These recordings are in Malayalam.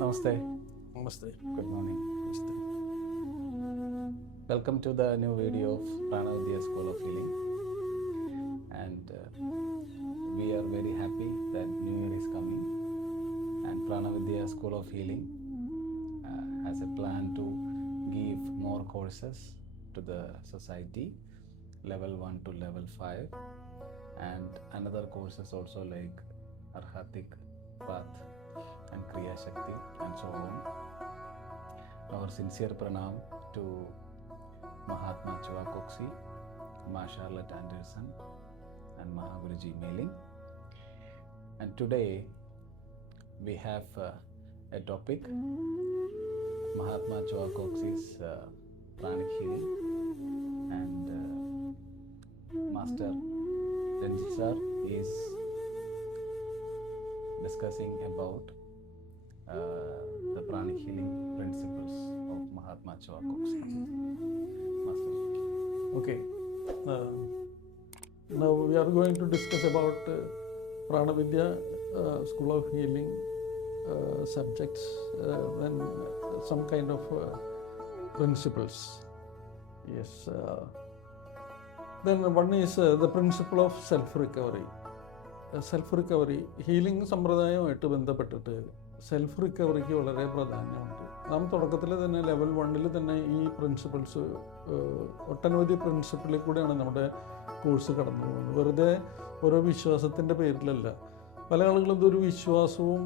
Namaste. Namaste. Good morning. Namaste. Welcome to the new video of Pranavidya School of Healing. And we are very happy that New Year is coming. And Pranavidya School of Healing has a plan to give more courses to the society, level 1 to level 5. And another courses also like Arhatik Path and Kriya Shakti and so on. Our sincere pranam to Mahatma Chua, Ma Charlotte Anderson and Mahaguruji Mailing. And today we have a topic, Mahatma Chua Cox's pranic healing, and Master Ranjit sir is discussing about the pranic healing principles of Mahatma Chua Coxey. Master. Okay. Now we are going to discuss about Pranavidya School of Healing subjects and some kind of principles. Yes. Then one is the principle of self-recovery. Self healing സമ്പ്രദായവുമായിട്ട് ബന്ധപ്പെട്ടിട്ട് സെൽഫ് റിക്കവറിക്ക് വളരെ പ്രാധാന്യമുണ്ട്. നാം തുടക്കത്തിൽ തന്നെ ലെവൽ 1 തന്നെ ഈ പ്രിൻസിപ്പിൾസ് ഒട്ടനവധി പ്രിൻസിപ്പിളിൽ കൂടെയാണ് നമ്മുടെ കോഴ്സ് കടന്നു പോകുന്നത്. വെറുതെ ഓരോ വിശ്വാസത്തിൻ്റെ പേരിലല്ല. പല ആളുകളും ഇതൊരു വിശ്വാസവും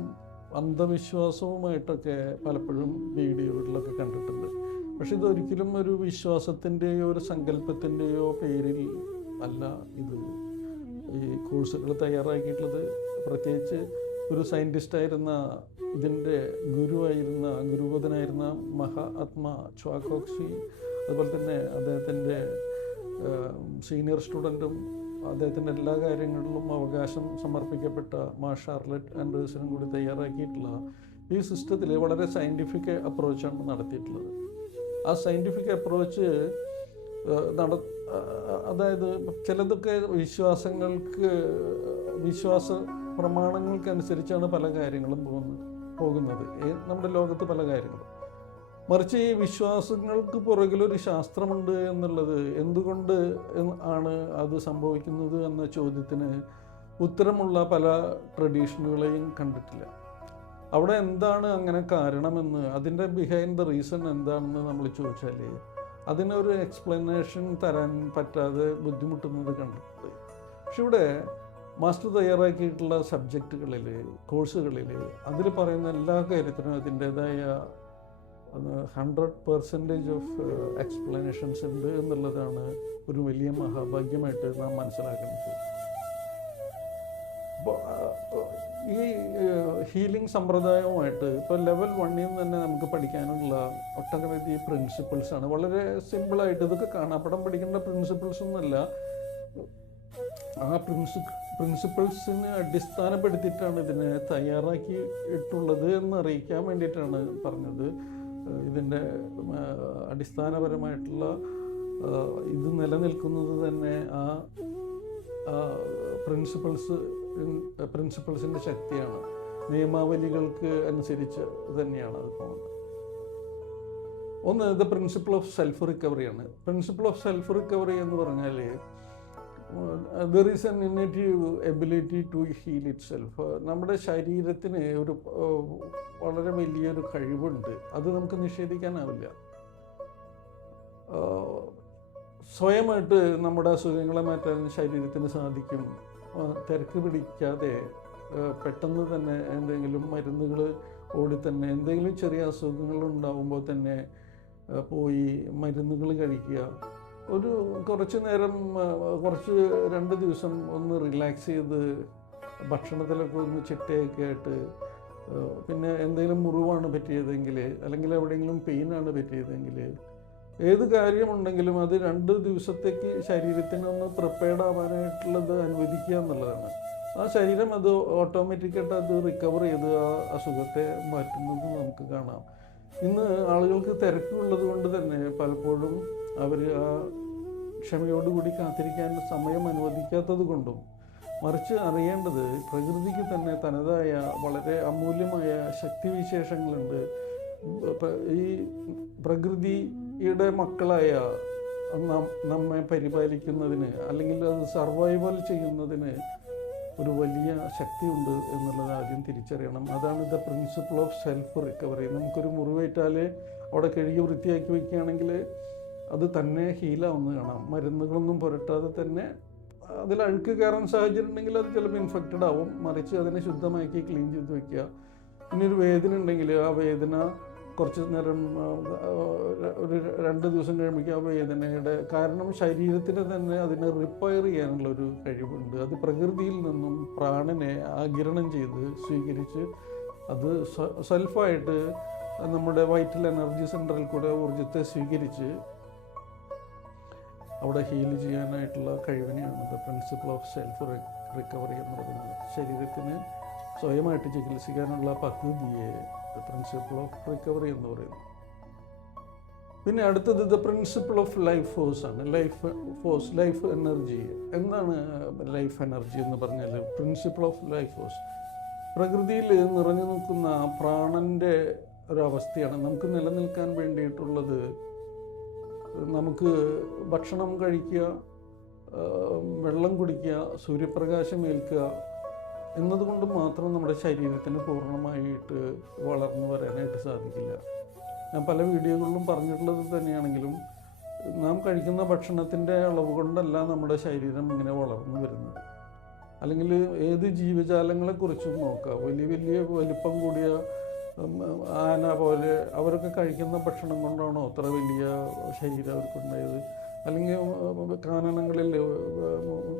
അന്ധവിശ്വാസവുമായിട്ടൊക്കെ പലപ്പോഴും വീഡിയോകളിലൊക്കെ കണ്ടിട്ടുണ്ട്. പക്ഷെ ഇതൊരിക്കലും ഒരു വിശ്വാസത്തിൻ്റെയോ ഒരു സങ്കല്പത്തിൻ്റെയോ പേരിൽ അല്ല ഇത് ഈ കോഴ്സുകൾ തയ്യാറാക്കിയിട്ടുള്ളത്. പ്രത്യേകിച്ച് ഒരു സയൻറ്റിസ്റ്റായിരുന്ന ഇതിൻ്റെ ഗുരുബോധനായിരുന്ന മഹാത്മാ ച്വാ കോക്സി, അതുപോലെ തന്നെ അദ്ദേഹത്തിൻ്റെ സീനിയർ സ്റ്റുഡൻറ്റും അദ്ദേഹത്തിൻ്റെ എല്ലാ കാര്യങ്ങളിലും അവകാശം സമർപ്പിക്കപ്പെട്ട മാ ഷാർലറ്റ് ആൻഡേഴ്സണും കൂടി തയ്യാറാക്കിയിട്ടുള്ള ഈ സിസ്റ്റത്തിൽ വളരെ സയൻറ്റിഫിക് അപ്രോച്ചാണ് നടത്തിയിട്ടുള്ളത്. ആ സയൻറ്റിഫിക് അപ്രോച്ച് അതായത് ചിലതൊക്കെ വിശ്വാസ പ്രമാണങ്ങൾക്കനുസരിച്ചാണ് പല കാര്യങ്ങളും പോകുന്നത് നമ്മുടെ ലോകത്ത് പല കാര്യങ്ങളും. മറിച്ച് ഈ വിശ്വാസങ്ങൾക്ക് പുറകിലൊരു ശാസ്ത്രമുണ്ട് എന്നുള്ളത് എന്തുകൊണ്ട് ആണ് അത് സംഭവിക്കുന്നത് എന്ന ചോദ്യത്തിന് ഉത്തരമുള്ള പല ട്രഡീഷനുകളെയും കണ്ടിട്ടില്ല. അവിടെ എന്താണ് അങ്ങനെ കാരണമെന്ന്, അതിൻ്റെ ബിഹൈൻഡ് ദ റീസൺ എന്താണെന്ന് നമ്മൾ ചോദിച്ചാൽ അതിനൊരു എക്സ്പ്ലനേഷൻ തരാൻ പറ്റാതെ ബുദ്ധിമുട്ടുന്നത് കണ്ടിട്ടുണ്ട്. പക്ഷെ ഇവിടെ മാസ്റ്റർ തയ്യാറാക്കിയിട്ടുള്ള സബ്ജക്റ്റുകളിൽ, കോഴ്സുകളിൽ അതിൽ പറയുന്ന എല്ലാ കാര്യത്തിനും അതിൻ്റേതായ 100% ഓഫ് എക്സ്പ്ലനേഷൻസ് ഉണ്ട് എന്നുള്ളതാണ് ഒരു വലിയ മഹാഭാഗ്യമായിട്ട് നാം മനസ്സിലാക്കുന്നത്. അപ്പോൾ ഈ ഹീലിംഗ് സമ്പ്രദായവുമായിട്ട് ഇപ്പോൾ ലെവൽ 1 തന്നെ നമുക്ക് പഠിക്കാനുള്ള ഒട്ടനവധി പ്രിൻസിപ്പിൾസാണ്. വളരെ സിമ്പിളായിട്ട് ഇതൊക്കെ കാണാപ്പടം പഠിക്കേണ്ട പ്രിൻസിപ്പിൾസ് ഒന്നുമല്ല. ആ പ്രിൻസിപ്പിൾസിനെ അടിസ്ഥാനപ്പെടുത്തിയിട്ടാണ് ഇതിനെ തയ്യാറാക്കിയിട്ടുള്ളത് എന്നറിയിക്കാൻ വേണ്ടിയിട്ടാണ് പറഞ്ഞത്. ഇതിൻ്റെ അടിസ്ഥാനപരമായിട്ടുള്ള ഇത് നിലനിൽക്കുന്നത് തന്നെ ആ പ്രിൻസിപ്പിൾസിൻ്റെ ശക്തിയാണ്. നിയമാവലികൾക്ക് അനുസരിച്ച് തന്നെയാണ് അത് പോകുന്നത്. ഒന്ന് ദ പ്രിൻസിപ്പിൾ ഓഫ് സെൽഫ് റിക്കവറിയാണ്. പ്രിൻസിപ്പിൾ ഓഫ് സെൽഫ് റിക്കവറി എന്ന് പറഞ്ഞാൽ there is an innate ability to heal itself. നമ്മുടെ ശരീരത്തിന് ഒരു വളരെ വലിയൊരു കഴിവുണ്ട്, അത് നമുക്ക് നിഷേധിക്കാനാവില്ല. സ്വയമായിട്ട് നമ്മുടെ അസുഖങ്ങളെ മാറ്റാൻ ശരീരത്തിന് സാധിക്കും. തിരക്ക് പിടിക്കാതെ പെട്ടെന്ന് തന്നെ എന്തെങ്കിലും മരുന്നുകൾ ഓടി തന്നെ എന്തെങ്കിലും ചെറിയ അസുഖങ്ങൾ ഉണ്ടാകുമ്പോൾ തന്നെ പോയി മരുന്നുകൾ കഴിക്കുക. കുറച്ച് നേരം 2 ദിവസം ഒന്ന് റിലാക്സ് ചെയ്ത് ഭക്ഷണത്തിലൊക്കെ ഒന്ന് ചിട്ടയൊക്കെ ആയിട്ട്, പിന്നെ എന്തെങ്കിലും മുറിവാണ് പറ്റിയതെങ്കിൽ അല്ലെങ്കിൽ എവിടെയെങ്കിലും പെയിനാണ് പറ്റിയതെങ്കിൽ, ഏത് കാര്യമുണ്ടെങ്കിലും അത് 2 ദിവസത്തേക്ക് ശരീരത്തിനൊന്ന് പ്രിപ്പയർഡ് ആവാനായിട്ടുള്ളത് അനുവദിക്കുക എന്നുള്ളതാണ്. ആ ശരീരം അത് ഓട്ടോമാറ്റിക്കായിട്ട് അത് റിക്കവർ ചെയ്ത് ആ അസുഖത്തെ മാറ്റുന്നത് നമുക്ക് കാണാം. ഇന്ന് ആളുകൾക്ക് തിരക്കുള്ളത് കൊണ്ട് തന്നെ പലപ്പോഴും അവർ ആ ക്ഷമയോടുകൂടി കാത്തിരിക്കാൻ സമയം അനുവദിക്കാത്തത് കൊണ്ടും മറിച്ച് അറിയേണ്ടത് പ്രകൃതിക്ക് തന്നെ തനതായ വളരെ അമൂല്യമായ ശക്തിവിശേഷങ്ങളുണ്ട്. ഈ പ്രകൃതിയുടെ മക്കളായ നമ്മെ പരിപാലിക്കുന്നതിന്, അല്ലെങ്കിൽ അത് സർവൈവൽ ചെയ്യുന്നതിന് ഒരു വലിയ ശക്തിയുണ്ട് എന്നുള്ളത് ആദ്യം തിരിച്ചറിയണം. അതാണ് the principle of self recovery. നമുക്കൊരു മുറിവേറ്റാൽ അവിടെ കഴുകി വൃത്തിയാക്കി വയ്ക്കുകയാണെങ്കിൽ അത് തന്നെ ഹീലാവുന്നത് കാണാം. മരുന്നുകളൊന്നും പുരട്ടാതെ തന്നെ അതിൽ അഴുക്ക് കയറാൻ സാഹചര്യം ഉണ്ടെങ്കിൽ അത് ചിലപ്പോൾ ഇൻഫെക്റ്റഡ് ആവും. മറിച്ച് അതിനെ ശുദ്ധമാക്കി ക്ലീൻ ചെയ്ത് വയ്ക്കുക. പിന്നെ ഒരു വേദന ഉണ്ടെങ്കിൽ ആ വേദന കുറച്ച് നേരം ഒരു 2 ദിവസം കഴിയുമ്പോഴേക്കും ആ വേദനയുടെ കാരണം ശരീരത്തിന് തന്നെ അതിനെ റിപ്പയർ ചെയ്യാനുള്ളൊരു കഴിവുണ്ട്. അത് പ്രകൃതിയിൽ നിന്നും പ്രാണനെ ആഗിരണം ചെയ്ത് സ്വീകരിച്ച് അത് സെൽഫായിട്ട് നമ്മുടെ വൈറ്റൽ എനർജി സെൻറ്ററിൽ കൂടെ ഊർജ്ജത്തെ സ്വീകരിച്ച് അവിടെ ഹീൽ ചെയ്യാനായിട്ടുള്ള കഴിവിനെയാണ് the principle of self recovery എന്ന് പറയുന്നത്. ശരീരത്തിന് സ്വയമായിട്ട് ചികിത്സിക്കാനുള്ള പദ്ധതിയെ ദ പ്രിൻസിപ്പിൾ ഓഫ് റിക്കവറി എന്ന് പറയുന്നു. പിന്നെ അടുത്തത് the principle of life force ആണ്. Life energy. എന്താണ് ലൈഫ് എനർജി എന്ന് പറഞ്ഞാൽ? പ്രിൻസിപ്പിൾ ഓഫ് ലൈഫ് ഫോഴ്സ് പ്രകൃതിയിൽ നിറഞ്ഞു നിൽക്കുന്ന പ്രാണൻ്റെ ഒരവസ്ഥയാണ്. നമുക്ക് നിലനിൽക്കാൻ വേണ്ടിയിട്ടുള്ളത് നമുക്ക് ഭക്ഷണം കഴിക്കുക, വെള്ളം കുടിക്കുക, സൂര്യപ്രകാശം ഏൽക്കുക എന്നതുകൊണ്ട് മാത്രം നമ്മുടെ ശരീരത്തിന് പൂർണ്ണമായിട്ട് വളർന്നു വരാനായിട്ട് സാധിക്കില്ല. ഞാൻ പല വീഡിയോകളിലും പറഞ്ഞിട്ടുള്ളത് തന്നെയാണെങ്കിലും നാം കഴിക്കുന്ന ഭക്ഷണത്തിൻ്റെ അളവ് കൊണ്ടല്ല നമ്മുടെ ശരീരം ഇങ്ങനെ വളർന്നു വരുന്നത്. അല്ലെങ്കിൽ ഏത് ജീവജാലങ്ങളെക്കുറിച്ചും നോക്കുക. വലിയ വലിയ വലിപ്പം കൂടിയ ആന പോലെ അവരൊക്കെ കഴിക്കുന്ന ഭക്ഷണം കൊണ്ടാണോ അത്ര വലിയ ശരീരം അവർക്കുണ്ടായത്? അല്ലെങ്കിൽ കാനനങ്ങളിൽ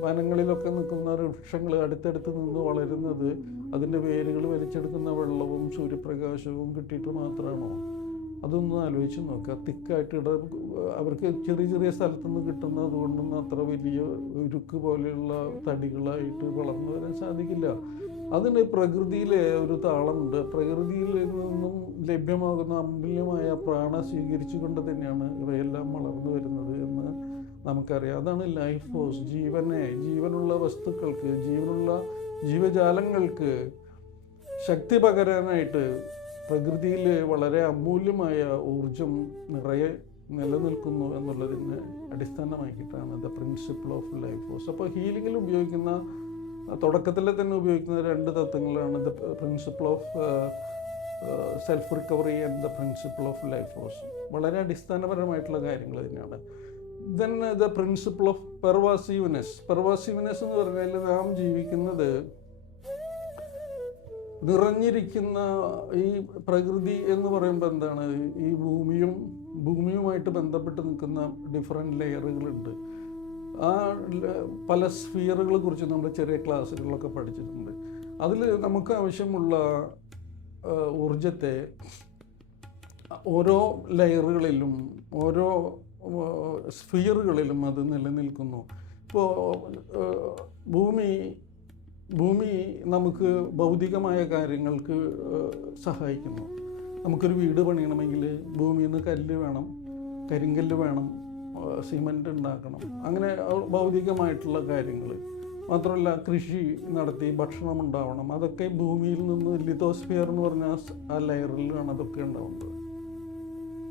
വനങ്ങളിലൊക്കെ നിൽക്കുന്ന വൃക്ഷങ്ങൾ അടുത്തടുത്ത് നിന്ന് വളരുന്നത് അതിൻ്റെ വേരുകൾ വലിച്ചെടുക്കുന്ന വെള്ളവും സൂര്യപ്രകാശവും കിട്ടിയിട്ട് മാത്രമാണോ? അതൊന്നും ആലോചിച്ച് നോക്കുക. തിക്കായിട്ട് അവർക്ക് ചെറിയ ചെറിയ സ്ഥലത്തു നിന്ന് കിട്ടുന്നത് കൊണ്ടൊന്നും അത്ര വലിയ ഉരുക്ക് പോലെയുള്ള തടികളായിട്ട് വളർന്നു വരാൻ സാധിക്കില്ല. അതിന് പ്രകൃതിയിലെ ഒരു താളമുണ്ട്. പ്രകൃതിയിൽ നിന്നും ലഭ്യമാകുന്ന അമൂല്യമായ പ്രാണ സ്വീകരിച്ചുകൊണ്ട് തന്നെയാണ് ഇവയെല്ലാം വളർന്നു വരുന്നത് എന്ന് നമുക്കറിയാം. അതാണ് ലൈഫ് ഫോഴ്സ്. ജീവനുള്ള വസ്തുക്കൾക്ക്, ജീവനുള്ള ജീവജാലങ്ങൾക്ക് ശക്തി പകരാനായിട്ട് പ്രകൃതിയിൽ വളരെ അമൂല്യമായ ഊർജം നിറയെ നിലനിൽക്കുന്നു എന്നുള്ളതിന് അടിസ്ഥാനമാക്കിയിട്ടാണ് the principle of life force. അപ്പോൾ ഹീലിങ്ങിൽ ഉപയോഗിക്കുന്ന, തുടക്കത്തിൽ തന്നെ ഉപയോഗിക്കുന്ന 2 തത്വങ്ങളാണ് the principle of self recovery and the principle of life force. വളരെ അടിസ്ഥാനപരമായിട്ടുള്ള കാര്യങ്ങൾ തന്നെയാണ്. Then the principle of pervasiveness. Pervasiveness എന്ന് പറഞ്ഞാൽ നാം ജീവിക്കുന്നത് നിറഞ്ഞിരിക്കുന്ന ഈ പ്രകൃതി എന്ന് പറയുമ്പോൾ എന്താണ്? ഈ ഭൂമിയുമായിട്ട് ബന്ധപ്പെട്ട് നിൽക്കുന്ന ഡിഫറെൻറ്റ് ലെയറുകളുണ്ട്. ആ പല സ്ഫിയറുകളെ കുറിച്ച് നമ്മൾ ചെറിയ ക്ലാസ്സുകളിലൊക്കെ പഠിച്ചിട്ടുണ്ട്. അതിൽ നമുക്ക് ആവശ്യമുള്ള ഊർജത്തെ ഓരോ ലെയറുകളിലും ഓരോ സ്ഫിയറുകളിലും അത് നിലനിൽക്കുന്നു. ഇപ്പോൾ ഭൂമി നമുക്ക് ഭൗതികമായ കാര്യങ്ങൾക്ക് സഹായിക്കുന്നു. നമുക്കൊരു വീട് പണിയണമെങ്കിൽ ഭൂമിയിൽ നിന്ന് കല്ല് വേണം, കരിങ്കല്ല് വേണം, സിമൻറ്റ് ഉണ്ടാക്കണം, അങ്ങനെ ഭൗതികമായിട്ടുള്ള കാര്യങ്ങൾ. മാത്രമല്ല കൃഷി നടത്തി ഭക്ഷണം ഉണ്ടാവണം. അതൊക്കെ ഭൂമിയിൽ നിന്ന് ലിത്തോസ്ഫിയർ എന്ന് പറഞ്ഞാൽ ആ ലെയറിലാണ് അതൊക്കെ ഉണ്ടാവുന്നത്.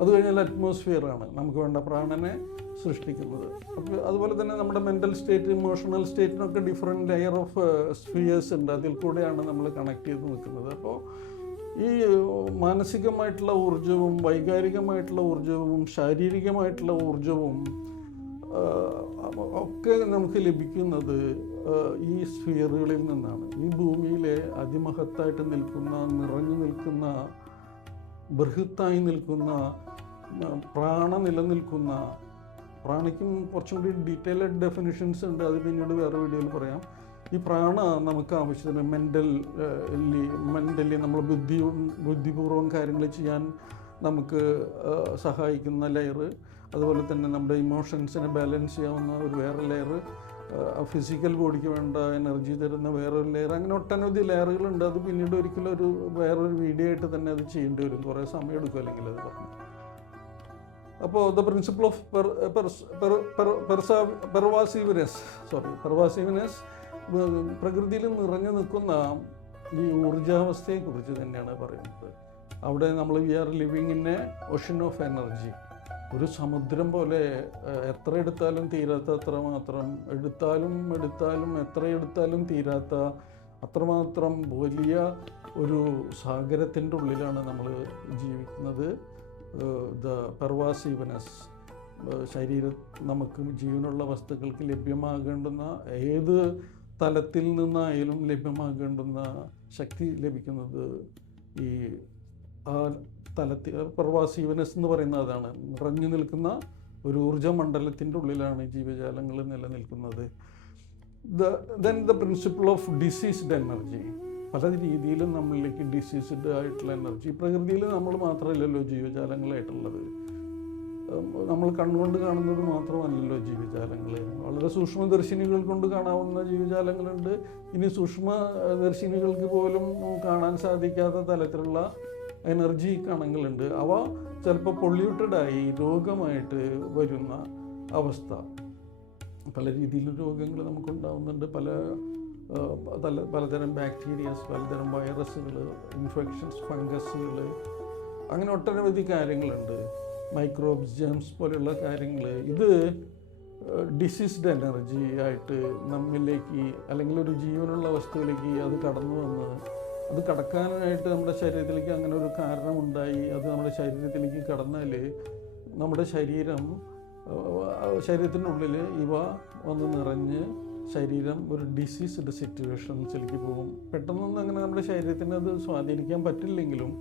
അത് കഴിഞ്ഞാൽ അറ്റ്മോസ്ഫിയറാണ് നമുക്ക് വേണ്ട പ്രാണനെ സൃഷ്ടിക്കുന്നത്. അപ്പോൾ അതുപോലെ തന്നെ നമ്മുടെ മെൻ്റൽ സ്റ്റേറ്റ്, ഇമോഷണൽ സ്റ്റേറ്റിനൊക്കെ ഡിഫറെൻറ്റ് ലെയർ ഓഫ് സ്ഫിയേഴ്സ് ഉണ്ട്. അതിൽ കൂടെയാണ് നമ്മൾ കണക്ട് ചെയ്ത് നിൽക്കുന്നത്. അപ്പോൾ ഈ മാനസികമായിട്ടുള്ള ഊർജവും വൈകാരികമായിട്ടുള്ള ഊർജവും ശാരീരികമായിട്ടുള്ള ഊർജവും ഒക്കെ നമുക്ക് ലഭിക്കുന്നത് ഈ സ്ഫിയറുകളിൽ നിന്നാണ്. ഈ ഭൂമിയിലെ അതിമഹത്തായിട്ട് നിൽക്കുന്ന, നിറഞ്ഞു നിൽക്കുന്ന, ബൃഹത്തായി നിൽക്കുന്ന, നിലനിൽക്കുന്ന പ്രാണിക്കും കുറച്ചും കൂടി ഡീറ്റെയിൽഡ് ഡെഫിനിഷൻസ് ഉണ്ട്. അത് പിന്നീട് വേറെ വീഡിയോയിൽ പറയാം. ഈ പ്രാണ നമുക്ക് ആവശ്യത്തിന് മെൻ്റലി നമ്മൾ ബുദ്ധിപൂർവ്വം കാര്യങ്ങൾ ചെയ്യാൻ നമുക്ക് സഹായിക്കുന്ന ലെയർ. അതുപോലെ തന്നെ നമ്മുടെ ഇമോഷൻസിനെ ബാലൻസ് ചെയ്യാവുന്ന ഒരു വേറെ ലെയർ, ഫിസിക്കൽ ബോഡിക്ക് വേണ്ട എനർജി തരുന്ന വേറൊരു ലെയർ. അങ്ങനെ ഒട്ടനവധി ലെയറുകളുണ്ട്. അത് പിന്നീട് ഒരിക്കലും വേറൊരു വീഡിയോ ആയിട്ട് തന്നെ അത് ചെയ്യേണ്ടി വരും. കുറേ സമയം എടുക്കും അല്ലെങ്കിൽ അത് പറഞ്ഞു. അപ്പോൾ ദ പ്രിൻസിപ്പിൾ ഓഫ് പെർവാസീവ്നെസ് പ്രകൃതിയിൽ നിറഞ്ഞു നിൽക്കുന്ന ഈ ഊർജാവസ്ഥയെക്കുറിച്ച് തന്നെയാണ് പറയുന്നത്. അവിടെ നമ്മൾ we are living in a ocean of energy. ഒരു സമുദ്രം പോലെ എത്ര എടുത്താലും തീരാത്ത അത്രമാത്രം, എടുത്താലും എത്ര എടുത്താലും തീരാത്ത അത്രമാത്രം വലിയ ഒരു സാഗരത്തിൻ്റെ ഉള്ളിലാണ് നമ്മൾ ജീവിക്കുന്നത്. ദ പെർവാസീവ്നെസ്, നമുക്ക് ജീവനുള്ള വസ്തുക്കൾക്ക് ലഭ്യമാകേണ്ടുന്ന ഏത് തലത്തിൽ നിന്നായാലും ലഭ്യമാകേണ്ടുന്ന ശക്തി ലഭിക്കുന്നത് ഈ ആ തലത്തിൽ, പെർവാസീവ്നെസ് എന്ന് പറയുന്നത് അതാണ്. നിറഞ്ഞു നിൽക്കുന്ന ഒരു ഊർജ്ജമണ്ഡലത്തിൻ്റെ ഉള്ളിലാണ് ജീവജാലങ്ങൾ നിലനിൽക്കുന്നത്. Then the principle of diseased energy. പല രീതിയിലും നമ്മളിലേക്ക് ഡിസീസ്ഡ് ആയിട്ടുള്ള എനർജി, പ്രകൃതിയിൽ നമ്മൾ മാത്രമല്ലല്ലോ ജീവജാലങ്ങളായിട്ടുള്ളത്. നമ്മൾ കണ്ണുകൊണ്ട് കാണുന്നത് മാത്രമല്ലല്ലോ ജീവജാലങ്ങൾ. വളരെ സൂക്ഷ്മദർശിനികൾ കൊണ്ട് കാണാവുന്ന ജീവജാലങ്ങളുണ്ട്. ഇനി സൂക്ഷ്മദർശിനികൾക്ക് പോലും കാണാൻ സാധിക്കാത്ത തലത്തിലുള്ള എനർജി കണങ്ങളുണ്ട്. അവ ചിലപ്പോൾ പൊള്യൂട്ടഡായി രോഗമായിട്ട് വരുന്ന അവസ്ഥ. പല രീതിയിലും രോഗങ്ങൾ നമുക്കുണ്ടാവുന്നുണ്ട്. പലതരം ബാക്ടീരിയാസ്, പലതരം വൈറസുകൾ, ഇൻഫെക്ഷൻസ്, ഫംഗസുകൾ, അങ്ങനെ ഒട്ടനവധി കാര്യങ്ങളുണ്ട്. മൈക്രോബ്സ്, ജെംസ് പോലെയുള്ള കാര്യങ്ങൾ. ഇത് ഡിസീസ്ഡ് എനർജി ആയിട്ട് നമ്മിലേക്ക്, അല്ലെങ്കിൽ ഒരു ജീവനുള്ള വസ്തുവിലേക്ക് അത് കടന്നു വന്ന്, അത് കടക്കാനായിട്ട് നമ്മുടെ ശരീരത്തിലേക്ക് അങ്ങനെ ഒരു കാരണമുണ്ടായി, അത് നമ്മുടെ ശരീരത്തിലേക്ക് കടന്നാൽ നമ്മുടെ ശരീരത്തിനുള്ളിൽ ഇവ വന്ന് നിറഞ്ഞ് ശരീരം ഒരു ഡിസീസ്ഡ് സിറ്റുവേഷൻസിലേക്ക് പോകും. പെട്ടെന്നൊന്നും അങ്ങനെ നമ്മുടെ ശരീരത്തിന് അത് സ്വാധീനിക്കാൻ പറ്റില്ലെങ്കിലും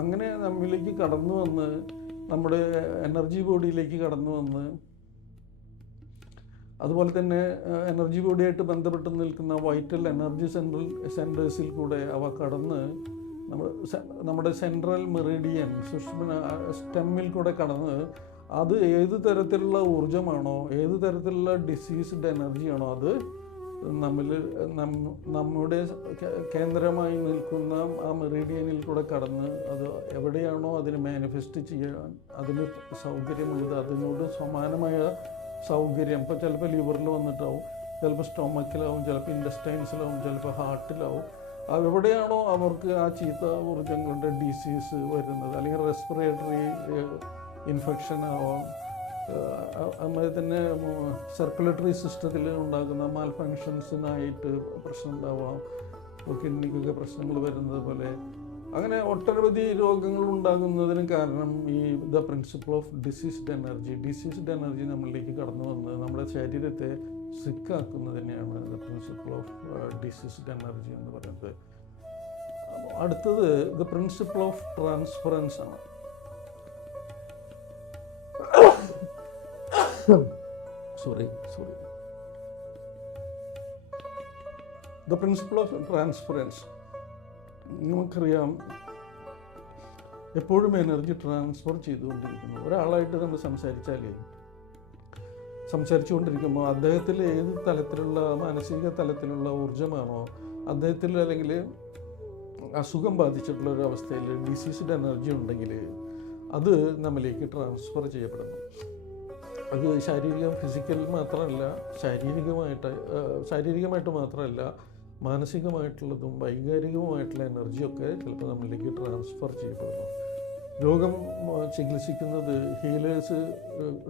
അങ്ങനെ നമ്മിലേക്ക് കടന്നു വന്ന്, നമ്മുടെ എനർജി ബോഡിയിലേക്ക് കടന്നു വന്ന്, അതുപോലെ തന്നെ എനർജി ബോഡിയായിട്ട് ബന്ധപ്പെട്ട് നിൽക്കുന്ന വൈറ്റൽ എനർജി സെൻറ്റേഴ്സിൽ കൂടെ അവ കടന്ന് നമ്മുടെ സെൻട്രൽ മെറിഡിയൻ, സ്റ്റെമ്മിൽ കൂടെ കടന്ന്, അത് ഏത് തരത്തിലുള്ള ഊർജ്ജമാണോ, ഏത് തരത്തിലുള്ള ഡിസീസ്ഡ് എനർജിയാണോ അത് നമ്മുടെ കേന്ദ്രമായി നിൽക്കുന്ന ആ മെറിഡിയനിൽ കൂടെ കടന്ന്, അത് എവിടെയാണോ അതിന് മാനിഫെസ്റ്റ് ചെയ്യാൻ അതിന് സൗകര്യമുള്ളത്, അതിനോട് സമാനമായ സൗകര്യം, ഇപ്പോൾ ചിലപ്പോൾ ലിവറിൽ വന്നിട്ടാവും, ചിലപ്പോൾ സ്റ്റൊമക്കിലാവും, ചിലപ്പോൾ ഇൻഡസ്റ്റൈൻസിലാവും, ചിലപ്പോൾ ഹാർട്ടിലാവും. എവിടെയാണോ അവർക്ക് ആ ചീത്ത ഊർജ്ജങ്ങളുടെ ഡിസീസ് വരുന്നത്, അല്ലെങ്കിൽ റെസ്പിറേറ്ററി ഇൻഫെക്ഷൻ ആവാം, അതുപോലെ തന്നെ സർക്കുലേറ്ററി സിസ്റ്റത്തിൽ ഉണ്ടാകുന്ന മാൽ ഫങ്ഷൻസിനായിട്ട് പ്രശ്നം ഉണ്ടാവാം, കിഡ്നിക്കൊക്കെ പ്രശ്നങ്ങൾ വരുന്നത് പോലെ. അങ്ങനെ ഒട്ടനവധി രോഗങ്ങൾ ഉണ്ടാകുന്നതിന് കാരണം ഈ the principle of diseased energy നമ്മളിലേക്ക് കടന്നു വന്ന് നമ്മുടെ ശരീരത്തെ സിക്കാക്കുന്നതിനെയാണ് the principle of diseased energy എന്ന് പറയുന്നത്. അടുത്തത് ദ പ്രിൻസിപ്പിൾ ഓഫ് ട്രാൻസ്ഫറൻസ് ആണ്. The principle of transference. നമുക്കറിയാം, എപ്പോഴും എനർജി ട്രാൻസ്ഫർ ചെയ്തുകൊണ്ടിരിക്കുന്നു. ഒരാളായിട്ട് നമ്മൾ സംസാരിച്ചുകൊണ്ടിരിക്കുമ്പോൾ അദ്ദേഹത്തിൽ ഏത് തലത്തിലുള്ള മാനസിക തലത്തിലുള്ള ഊർജ്ജമാണോ അദ്ദേഹത്തിൽ, അല്ലെങ്കിൽ അസുഖം ബാധിച്ചിട്ടുള്ള ഒരു അവസ്ഥയിൽ ഡിസീസ്ഡ് എനർജി ഉണ്ടെങ്കിൽ അത് നമ്മിലേക്ക് ട്രാൻസ്ഫർ ചെയ്യപ്പെടുന്നു. അത് ഫിസിക്കൽ മാത്രമല്ല, ശാരീരികമായിട്ട് മാത്രമല്ല, മാനസികമായിട്ടുള്ളതും വൈകാരികവുമായിട്ടുള്ള എനർജിയൊക്കെ ചിലപ്പോൾ നമ്മളിലേക്ക് ട്രാൻസ്ഫർ ചെയ്യപ്പെടുന്നു. രോഗം ചികിത്സിക്കുന്നത്, ഹീലേഴ്സ്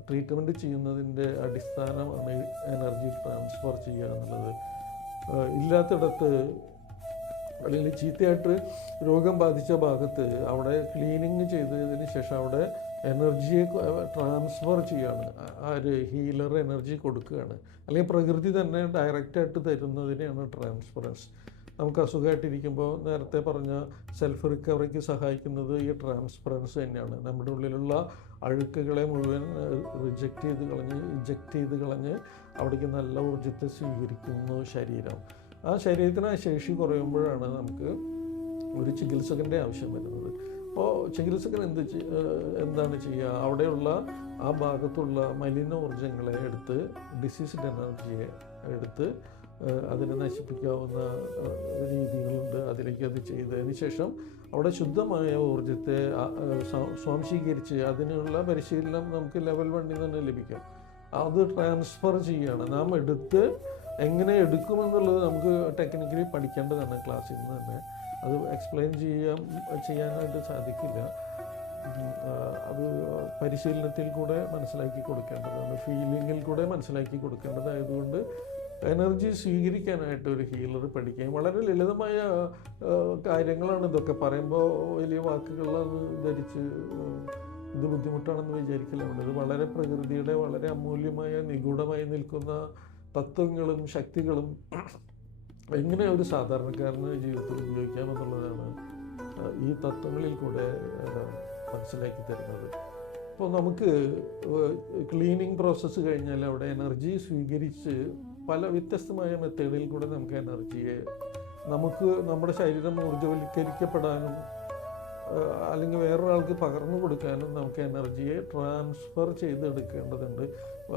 ട്രീറ്റ്മെൻറ്റ് ചെയ്യുന്നതിൻ്റെ അടിസ്ഥാനമാണ് എനർജി ട്രാൻസ്ഫർ ചെയ്യുക എന്നുള്ളത്. ഇല്ലാത്തിടത്ത്, അല്ലെങ്കിൽ ചീത്തയായിട്ട് രോഗം ബാധിച്ച ഭാഗത്ത് അവിടെ ക്ലീനിങ് ചെയ്തതിന് ശേഷം അവിടെ എനർജിയെ ട്രാൻസ്ഫർ ചെയ്യുകയാണ്. ഹീലർ എനർജി കൊടുക്കുകയാണ്, അല്ലെങ്കിൽ പ്രകൃതി തന്നെ ഡയറക്റ്റായിട്ട് തരുന്നതിനെയാണ് ട്രാൻസ്ഫറൻസ്. നമുക്ക് അസുഖമായിട്ടിരിക്കുമ്പോൾ നേരത്തെ പറഞ്ഞ സെൽഫ് റിക്കവറിക്ക് സഹായിക്കുന്നത് ഈ ട്രാൻസ്ഫറൻസ് തന്നെയാണ്. നമ്മുടെ ഉള്ളിലുള്ള അഴുക്കുകളെ മുഴുവൻ ഇജക്റ്റ് ചെയ്ത് കളഞ്ഞ് അവിടേക്ക് നല്ല ഊർജ്ജത്തെ സ്വീകരിക്കുന്നു ശരീരം. ആ ശരീരത്തിന് ആ ശേഷി കുറയുമ്പോഴാണ് നമുക്ക് ഒരു ചികിത്സകൻ്റെ ആവശ്യം വരുന്നത്. അപ്പോൾ ചികിത്സകൻ എന്താണ് ചെയ്യുക? അവിടെയുള്ള ആ ഭാഗത്തുള്ള മലിന ഊർജ്ജങ്ങളെ എടുത്ത്, ഡിസീസ്ഡ് എനർജിയെ എടുത്ത് അതിനെ നശിപ്പിക്കാവുന്ന രീതികളുണ്ട്. അതിലേക്ക് അത് ചെയ്തതിന് ശേഷം അവിടെ ശുദ്ധമായ ഊർജ്ജത്തെ സ്വാംശീകരിച്ച് അതിനുള്ള പരിശീലനം നമുക്ക് ലെവൽ 1 തന്നെ ലഭിക്കും. അത് ട്രാൻസ്ഫർ ചെയ്യുകയാണ്. നാം എടുത്ത് എങ്ങനെ എടുക്കുമെന്നുള്ളത് നമുക്ക് ടെക്നിക്കലി പഠിക്കേണ്ടതാണ് ക്ലാസ്സിൽ നിന്ന് തന്നെ. അത് എക്സ്പ്ലെയിൻ ചെയ്യാനായിട്ട് സാധിക്കില്ല. അത് പരിശീലനത്തിൽ കൂടെ മനസ്സിലാക്കി കൊടുക്കേണ്ടതാണ്, ഫീലിങ്ങിൽ കൂടെ മനസ്സിലാക്കി കൊടുക്കേണ്ടതായതുകൊണ്ട് എനർജി സ്വീകരിക്കാനായിട്ട് ഒരു ഹീലർ പഠിക്കുകയും വളരെ ലളിതമായ കാര്യങ്ങളാണ് ഇതൊക്കെ. പറയുമ്പോൾ വലിയ വാക്കുകളാണ് ധരിച്ച് ഇത് ബുദ്ധിമുട്ടാണെന്ന് വിചാരിക്കലുണ്ട്. ഇത് വളരെ പ്രകൃതിയുടെ വളരെ അമൂല്യമായ നിഗൂഢമായി നിൽക്കുന്ന തത്വങ്ങളും ശക്തികളും എങ്ങനെ ഒരു സാധാരണക്കാരന് ജീവിതത്തിൽ ഉപയോഗിക്കാമെന്നുള്ളതാണ് ഈ തത്വങ്ങളിൽ കൂടെ മനസ്സിലാക്കി തരുന്നത്. അപ്പോൾ നമുക്ക് ക്ലീനിങ് പ്രോസസ്സ് കഴിഞ്ഞാൽ അവിടെ എനർജി സ്വീകരിച്ച് പല വ്യത്യസ്തമായ മെത്തേഡിൽ കൂടെ നമുക്ക് എനർജിയെ നമ്മുടെ ശരീരം ഊർജ്ജവൽക്കരിക്കപ്പെടാനും അല്ലെങ്കിൽ വേറൊരാൾക്ക് പകർന്നു കൊടുക്കാനും നമുക്ക് എനർജിയെ ട്രാൻസ്ഫർ ചെയ്തെടുക്കേണ്ടതുണ്ട്.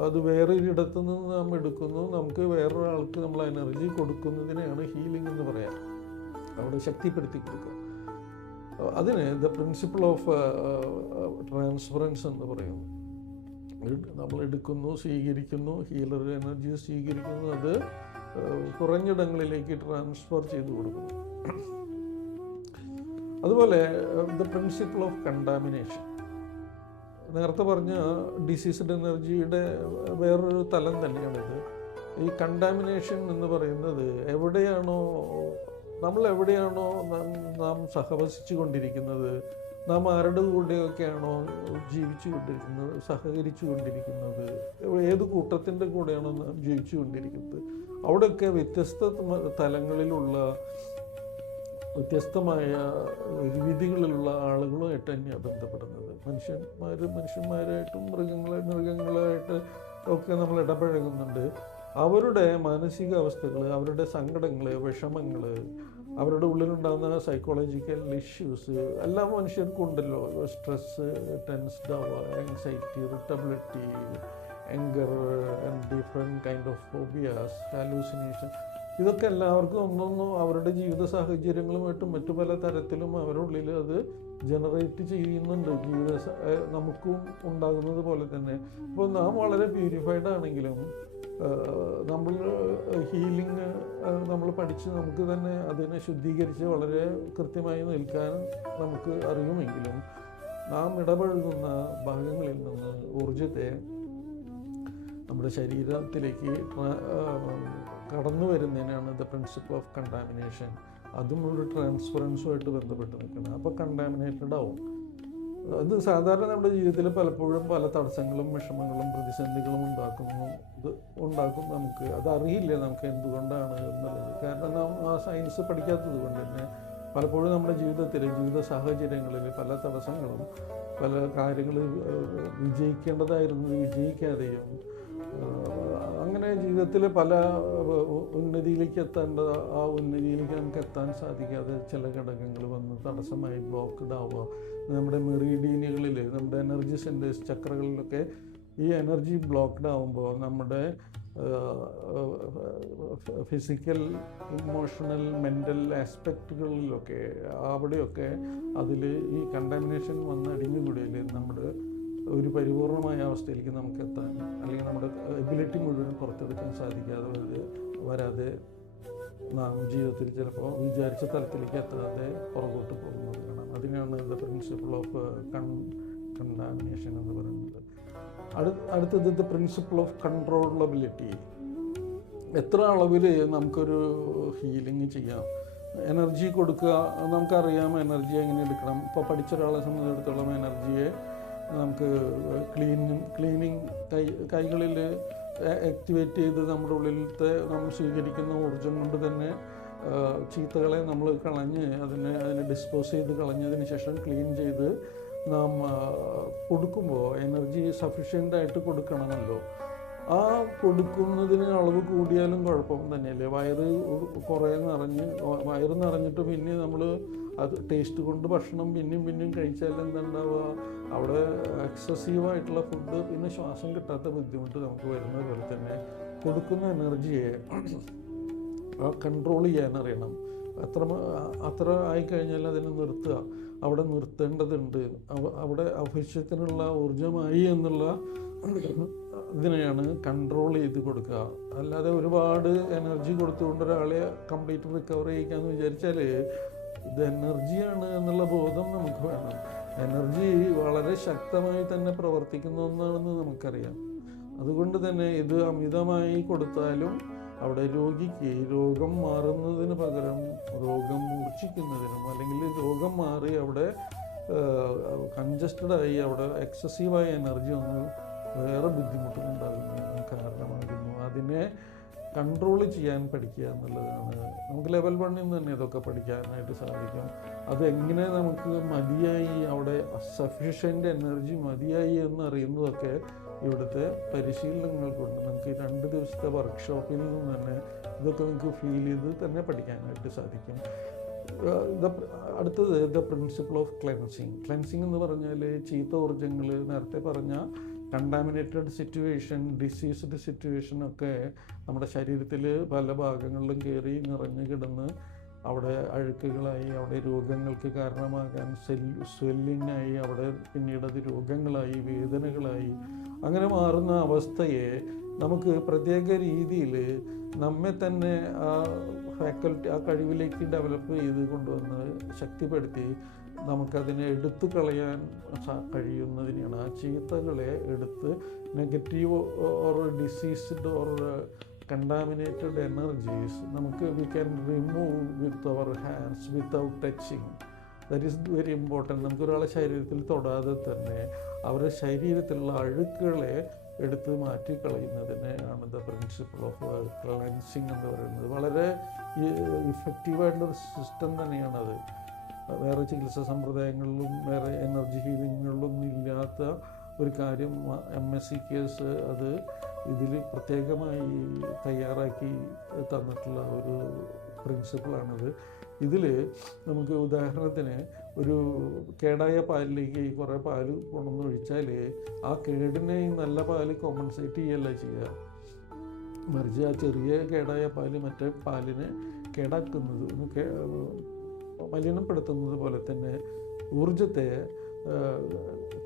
അത് വേറൊരിടത്തു നിന്ന് നാം എടുക്കുന്നു, നമുക്ക് വേറൊരാൾക്ക് നമ്മൾ എനർജി കൊടുക്കുന്നതിനെയാണ് ഹീലിംഗ് എന്ന് പറയാം. അവിടെ ശക്തിപ്പെടുത്തി കൊടുക്കുക. അതിന് ദ പ്രിൻസിപ്പിൾ ഓഫ് ട്രാൻസ്ഫറൻസ് എന്ന് പറയുന്നു. നമ്മൾ എടുക്കുന്നു, സ്വീകരിക്കുന്നു, ഹീലർ എനർജി സ്വീകരിക്കുന്നു, അത് കുറഞ്ഞിടങ്ങളിലേക്ക് ട്രാൻസ്ഫർ ചെയ്ത് കൊടുക്കുന്നു. അതുപോലെ ദ പ്രിൻസിപ്പിൾ ഓഫ് കണ്ടാമിനേഷൻ, നേരത്തെ പറഞ്ഞ ഡിസീസ്ഡ് എനർജിയുടെ വേറൊരു തലം തന്നെയാണിത്. ഈ കണ്ടാമിനേഷൻ എന്ന് പറയുന്നത് നമ്മൾ എവിടെയാണോ നാം സഹവസിച്ചു കൊണ്ടിരിക്കുന്നത്, നാം ആരുടെ കൂടെയൊക്കെയാണോ ജീവിച്ചു കൊണ്ടിരിക്കുന്നത്, സഹകരിച്ചു കൊണ്ടിരിക്കുന്നത്, ഏത് കൂട്ടത്തിൻ്റെ കൂടെയാണോ നാം ജീവിച്ചു കൊണ്ടിരിക്കുന്നത്, അവിടെയൊക്കെ വ്യത്യസ്ത തലങ്ങളിലുള്ള വ്യത്യസ്തമായ രീതികളിലുള്ള ആളുകളുമായിട്ട് തന്നെയാണ് ബന്ധപ്പെടുന്നത്. മനുഷ്യന്മാരായിട്ടും മൃഗങ്ങളായിട്ട് ഒക്കെ നമ്മൾ ഇടപഴകുന്നുണ്ട്. അവരുടെ മാനസികാവസ്ഥകൾ, അവരുടെ സങ്കടങ്ങൾ, വിഷമങ്ങൾ, അവരുടെ ഉള്ളിലുണ്ടാകുന്ന സൈക്കോളജിക്കൽ ഇഷ്യൂസ് എല്ലാം മനുഷ്യർക്കും ഉണ്ടല്ലോ. സ്ട്രെസ്, ടെൻസ്ഡ് ആവുക, anxiety, irritability, anger and different kind of phobias, hallucination, ഇതൊക്കെ എല്ലാവർക്കും ഒന്നൊന്നും അവരുടെ ജീവിത സാഹചര്യങ്ങളുമായിട്ടും മറ്റു പല തരത്തിലും അവരുടെ ഉള്ളിൽ അത് ജനറേറ്റ് ചെയ്യുന്നുണ്ട്. നമുക്കും ഉണ്ടാകുന്നത് പോലെ തന്നെ. ഇപ്പോൾ നാം വളരെ പ്യൂരിഫൈഡ് ആണെങ്കിലും നമ്മൾ ഹീലിംഗ് നമ്മൾ പഠിച്ച് നമുക്ക് തന്നെ അതിനെ ശുദ്ധീകരിച്ച് വളരെ കൃത്യമായി നിൽക്കാൻ നമുക്ക് അറിയുമെങ്കിലും നാം ഇടപഴകുന്ന ഭാഗങ്ങളിൽ നിന്ന് ഊർജത്തെ നമ്മുടെ ശരീരത്തിലേക്ക് കടന്നു വരുന്നതിനാണ് ദ പ്രിൻസിപ്പിൾ ഓഫ് കണ്ടാമിനേഷൻ. അതും ഒരു ട്രാൻസ്ഫറൻസുമായിട്ട് ബന്ധപ്പെട്ട് നിൽക്കുന്നത്. അപ്പോൾ കണ്ടാമിനേറ്റഡ് ആവും. അത് സാധാരണ നമ്മുടെ ജീവിതത്തിൽ പലപ്പോഴും പല തടസ്സങ്ങളും വിഷമങ്ങളും പ്രതിസന്ധികളും ഉണ്ടാക്കും. നമുക്ക് അതറിയില്ല നമുക്ക് എന്തുകൊണ്ടാണ് എന്നുള്ളത്. കാരണം നാം ആ സയൻസ് പഠിക്കാത്തത് കൊണ്ട് തന്നെ പലപ്പോഴും നമ്മുടെ ജീവിത സാഹചര്യങ്ങളിൽ പല തടസ്സങ്ങളും, പല കാര്യങ്ങൾ വിജയിക്കേണ്ടതായിരുന്നത് വിജയിക്കാതെയും, അങ്ങനെ ജീവിതത്തിൽ പല ഉന്നതിയിലേക്ക് എത്തേണ്ട ആ ഉന്നതിയിലേക്ക് നമുക്ക് എത്താൻ സാധിക്കാതെ ചില ഘടകങ്ങൾ വന്ന് തടസ്സമായി ബ്ലോക്ക്ഡ് ആവുക. നമ്മുടെ മെറീഡിയനുകളിൽ, നമ്മുടെ എനർജി സെൻറ്റേഴ്സ്, ചക്രകളിലൊക്കെ ഈ എനർജി ബ്ലോക്ക്ഡ് ആവുമ്പോൾ നമ്മുടെ ഫിസിക്കൽ, ഇമോഷണൽ, മെൻ്റൽ ആസ്പെക്റ്റുകളിലൊക്കെ അവിടെയൊക്കെ അതിൽ ഈ കണ്ടാമിനേഷൻ വന്ന് അടിഞ്ഞുകൂടിയതിൽ നമ്മുടെ ഒരു പരിപൂർണമായ അവസ്ഥയിലേക്ക് നമുക്ക് എത്താൻ, അല്ലെങ്കിൽ നമ്മുടെ എബിലിറ്റി മുഴുവൻ പുറത്തെടുക്കാൻ സാധിക്കാതെ വരാതെ നാം ജീവിതത്തിൽ ചിലപ്പോൾ വിചാരിച്ച തലത്തിലേക്ക് എത്താതെ പുറകോട്ട് പോകുന്നത് കാണാം. അതിനാണ് ദ പ്രിൻസിപ്പിൾ ഓഫ് കണ്ടാമിനേഷൻ എന്ന് പറയുന്നത്. അടുത്തത് ദ പ്രിൻസിപ്പിൾ ഓഫ് കൺട്രോളബിലിറ്റി. എത്ര അളവിൽ നമുക്കൊരു ഹീലിംഗ് ചെയ്യാം, എനർജി കൊടുക്കുക. നമുക്കറിയാം എനർജി എങ്ങനെ എടുക്കണം. ഇപ്പോൾ പഠിച്ച ഒരാളെ സംബന്ധിച്ചിടത്തോളം എനർജിയെ നമുക്ക് ക്ലീനിങ് കൈകളിൽ ആക്ടിവേറ്റ് ചെയ്ത് നമ്മുടെ ഉള്ളിലത്തെ നമ്മൾ സ്വീകരിക്കുന്ന ഊർജം കൊണ്ട് തന്നെ ചീത്തകളെ നമ്മൾ അതിനെ ഡിസ്പോസ് ചെയ്ത് കളഞ്ഞതിന് ശേഷം ക്ലീൻ ചെയ്ത് നാം കൊടുക്കുമ്പോൾ എനർജി സഫിഷ്യൻ്റായിട്ട് കൊടുക്കണമല്ലോ. ആ കൊടുക്കുന്നതിന് അളവ് കൂടിയാലും കുഴപ്പം തന്നെയല്ലേ. വയറ് നിറഞ്ഞിട്ട് പിന്നെ നമ്മൾ അത് ടേസ്റ്റ് കൊണ്ട് ഭക്ഷണം പിന്നെയും കഴിച്ചാൽ എന്താണ്ടാവുക, അവിടെ എക്സസീവായിട്ടുള്ള ഫുഡ്, പിന്നെ ശ്വാസം കിട്ടാത്ത ബുദ്ധിമുട്ട് നമുക്ക് വരുന്നത് പോലെ തന്നെ കൊടുക്കുന്ന എനർജിയെ കൺട്രോൾ ചെയ്യാൻ അറിയണം. അത്ര ആയിക്കഴിഞ്ഞാൽ അതിനെ നിർത്തുക. അവിടെ നിർത്തേണ്ടതുണ്ട്. അവിടെ ആവശ്യത്തിനുള്ള ഊർജമായി എന്നുള്ള ഇതിനെയാണ് കൺട്രോൾ ചെയ്ത് കൊടുക്കുക. അല്ലാതെ ഒരുപാട് എനർജി കൊടുത്തുകൊണ്ട് ഒരാളെ കംപ്ലീറ്റ് റിക്കവർ ചെയ്യിക്കാമെന്ന് വിചാരിച്ചാൽ ഇത് എനർജിയാണ് എന്നുള്ള ബോധം നമുക്ക് വേണം. എനർജി വളരെ ശക്തമായി തന്നെ പ്രവർത്തിക്കുന്ന ഒന്നാണെന്ന് നമുക്കറിയാം. അതുകൊണ്ട് തന്നെ ഇത് അമിതമായി കൊടുത്താലും അവിടെ രോഗിക്ക് രോഗം മാറുന്നതിന് പകരം രോഗം മൂർച്ഛിക്കുന്നതിനും അല്ലെങ്കിൽ രോഗം മാറി അവിടെ കൺജസ്റ്റഡായി അവിടെ എക്സസീവായ എനർജി ഒന്ന് വേറെ ബുദ്ധിമുട്ടുകളുണ്ടാകുന്നതിന് കാരണമാകുന്നു. അതിനെ കൺട്രോൾ ചെയ്യാൻ പഠിക്കുക എന്നുള്ളതാണ്. നമുക്ക് ലെവൽ 1 തന്നെ ഇതൊക്കെ പഠിക്കാനായിട്ട് സാധിക്കും. അതെങ്ങനെ നമുക്ക് മതിയായി അവിടെ സഫിഷ്യൻ്റ് എനർജി മതിയായി എന്ന് അറിയുന്നതൊക്കെ ഇവിടുത്തെ പരിശീലനങ്ങൾ കൊണ്ട് നമുക്ക് 2 ദിവസത്തെ വർക്ക്ഷോപ്പിൽ നിന്ന് തന്നെ ഇതൊക്കെ നമുക്ക് ഫീൽ ചെയ്ത് തന്നെ പഠിക്കാനായിട്ട് സാധിക്കും. അടുത്തത് the principle of cleansing. Cleansing എന്ന് പറഞ്ഞാൽ ചീത്ത ഊർജ്ജങ്ങൾ, നേരത്തെ പറഞ്ഞ കണ്ടാമിനേറ്റഡ് സിറ്റുവേഷൻ, ഡിസീസ്ഡ് സിറ്റുവേഷൻ ഒക്കെ നമ്മുടെ ശരീരത്തിൽ പല ഭാഗങ്ങളിലും കയറി നിറഞ്ഞു കിടന്ന് അവിടെ അഴുക്കുകളായി, അവിടെ രോഗങ്ങൾക്ക് കാരണമാകാൻ സ്വെല്ലിംഗ് ആയി, അവിടെ പിന്നീട് അത് രോഗങ്ങളായി, വേദനകളായി അങ്ങനെ മാറുന്ന അവസ്ഥയെ നമുക്ക് പ്രത്യേക രീതിയിൽ നമ്മെ തന്നെ ആ ഫാക്കൽറ്റി, ആ കഴിവിലേക്ക് ഡെവലപ്പ് ചെയ്ത് കൊണ്ടുവന്ന് ശക്തിപ്പെടുത്തി നമുക്കതിനെ എടുത്തു കളയാൻ കഴിയുന്നതിനെയാണ് ആ ചീത്തകളെ എടുത്ത് negative or diseased or contaminated energies നമുക്ക് we can remove with our hands without touching. That is very important. നമുക്കൊരാളെ ശരീരത്തിൽ തൊടാതെ തന്നെ അവരുടെ ശരീരത്തിലുള്ള അഴുക്കുകളെ എടുത്ത് മാറ്റിക്കളയുന്നതിനെയാണ് ദ പ്രിൻസിപ്പിൾ ഓഫ് ക്ലെൻസിങ് എന്ന് പറയുന്നത്. വളരെ ഇഫക്റ്റീവായിട്ടുള്ളൊരു സിസ്റ്റം തന്നെയാണത്. വേറെ ചികിത്സാ സമ്പ്രദായങ്ങളിലും വേറെ എനർജി ഹീലിങ്ങുകളിലൊന്നും ഇല്ലാത്ത ഒരു കാര്യം MSCKs അത് ഇതിൽ പ്രത്യേകമായി തയ്യാറാക്കി തന്നിട്ടുള്ള ഒരു പ്രിൻസിപ്പിളാണിത്. ഇതിൽ നമുക്ക് ഉദാഹരണത്തിന് ഒരു കേടായ പാലിലേക്ക് കുറേ പാല് കൊണ്ടുവന്നൊഴിച്ചാൽ ആ കേടിനെ ഈ നല്ല പാല് കോമ്പൻസേറ്റ് ചെയ്യല്ല ചെയ്യുക, മറിച്ച് ആ ചെറിയ കേടായ പാല് മറ്റേ പാലിനെ കേടാക്കുന്നത്, മലിനപ്പെടുത്തുന്നത് പോലെ തന്നെ ഊർജത്തെ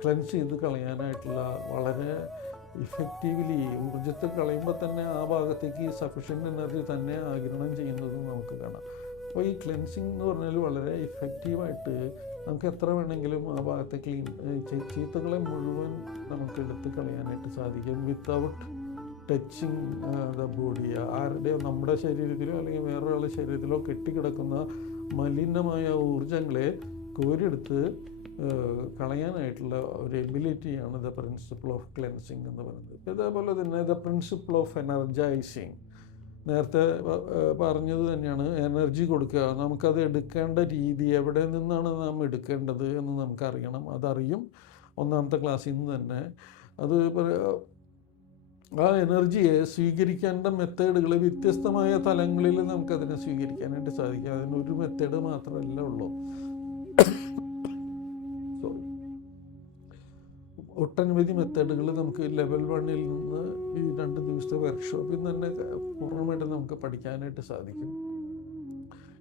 ക്ലെൻസ് ചെയ്ത് കളയാനായിട്ടുള്ള വളരെ ഇഫക്റ്റീവ്ലി ഊർജത്തെ കളയുമ്പോൾ തന്നെ ആ ഭാഗത്തേക്ക് സഫിഷ്യൻ്റ് എനർജി തന്നെ ആഗിരണം ചെയ്യുന്നതും നമുക്ക് കാണാം. അപ്പോൾ ഈ ക്ലെൻസിങ് എന്ന് പറഞ്ഞാൽ വളരെ ഇഫക്റ്റീവായിട്ട് നമുക്ക് എത്ര വേണമെങ്കിലും ആ ഭാഗത്തെ ചീത്തകളെ മുഴുവൻ നമുക്ക് എടുത്ത് കളയാനായിട്ട് സാധിക്കും വിത്തൗട്ട് ടച്ചിങ് ദ ബോഡി. ആരുടെയോ നമ്മുടെ ശരീരത്തിലോ അല്ലെങ്കിൽ വേറൊരാളുടെ ശരീരത്തിലോ കെട്ടിക്കിടക്കുന്ന മലിനമായ ഊർജങ്ങളെ കോരിയെടുത്ത് കളയാനായിട്ടുള്ള ഒരു എബിലിറ്റിയാണ് ദ പ്രിൻസിപ്പിൾ ഓഫ് ക്ലെൻസിങ് എന്ന് പറയുന്നത്. ഇതേപോലെ തന്നെ ദ പ്രിൻസിപ്പിൾ ഓഫ് എനർജൈസിങ്, നേരത്തെ പറഞ്ഞത് തന്നെയാണ്. എനർജി കൊടുക്കുക, നമുക്കത് എടുക്കേണ്ട രീതി, എവിടെ നിന്നാണ് നാം എടുക്കേണ്ടത് എന്ന് നമുക്കറിയണം. അതറിയും ഒന്നാമത്തെ ക്ലാസ്സിൽ നിന്ന് തന്നെ. അത് ആ എനർജിയെ സ്വീകരിക്കേണ്ട മെത്തേഡുകൾ വ്യത്യസ്തമായ തലങ്ങളിൽ നമുക്കതിനെ സ്വീകരിക്കാനായിട്ട് സാധിക്കും. അതിനൊരു മെത്തേഡ് മാത്രമല്ല ഉള്ളൂ. ഒട്ടനവധി മെത്തേഡുകൾ നമുക്ക് ലെവൽ 1 നിന്ന് ഈ 2 ദിവസത്തെ വർക്ക്ഷോപ്പിൽ നിന്ന് തന്നെ പൂർണ്ണമായിട്ട് നമുക്ക് പഠിക്കാനായിട്ട് സാധിക്കും.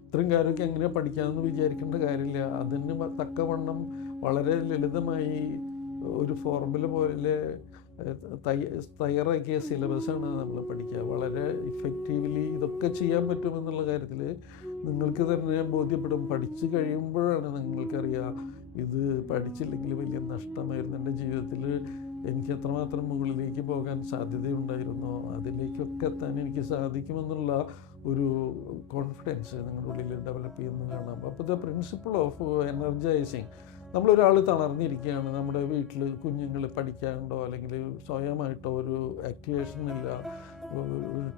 ഇത്രയും കാര്യമൊക്കെ എങ്ങനെ പഠിക്കാമെന്ന് വിചാരിക്കേണ്ട കാര്യമില്ല. അതിന് തക്കവണ്ണം വളരെ ലളിതമായി ഒരു ഫോർമുല പോലെ തയ്യാറാക്കിയ സിലബസാണ് നമ്മൾ പഠിക്കുക. വളരെ ഇഫക്റ്റീവ്ലി ഇതൊക്കെ ചെയ്യാൻ പറ്റുമെന്നുള്ള കാര്യത്തിൽ നിങ്ങൾക്ക് തന്നെ ബോധ്യപ്പെടും. പഠിച്ചു കഴിയുമ്പോഴാണ് നിങ്ങൾക്കറിയാം ഇത് പഠിച്ചില്ലെങ്കിൽ വലിയ നഷ്ടമായിരുന്നു, എൻ്റെ ജീവിതത്തിൽ എനിക്ക് എത്രമാത്രം മുകളിലേക്ക് പോകാൻ സാധ്യതയുണ്ടായിരുന്നോ അതിലേക്കൊക്കെ എത്താൻ എനിക്ക് സാധിക്കുമെന്നുള്ള ഒരു കോൺഫിഡൻസ് നിങ്ങളുടെ ഉള്ളിൽ ഡെവലപ്പ് ചെയ്യുന്നത് കാണാം. അപ്പോൾ ദ പ്രിൻസിപ്പിൾ ഓഫ് എനർജൈസിങ്, നമ്മളൊരാൾ തളർന്നിരിക്കുകയാണ്, നമ്മുടെ വീട്ടിൽ കുഞ്ഞുങ്ങൾ പഠിക്കാനുണ്ടോ അല്ലെങ്കിൽ സ്വയമായിട്ടോ ഒരു ആക്ടിവേഷനില്ല,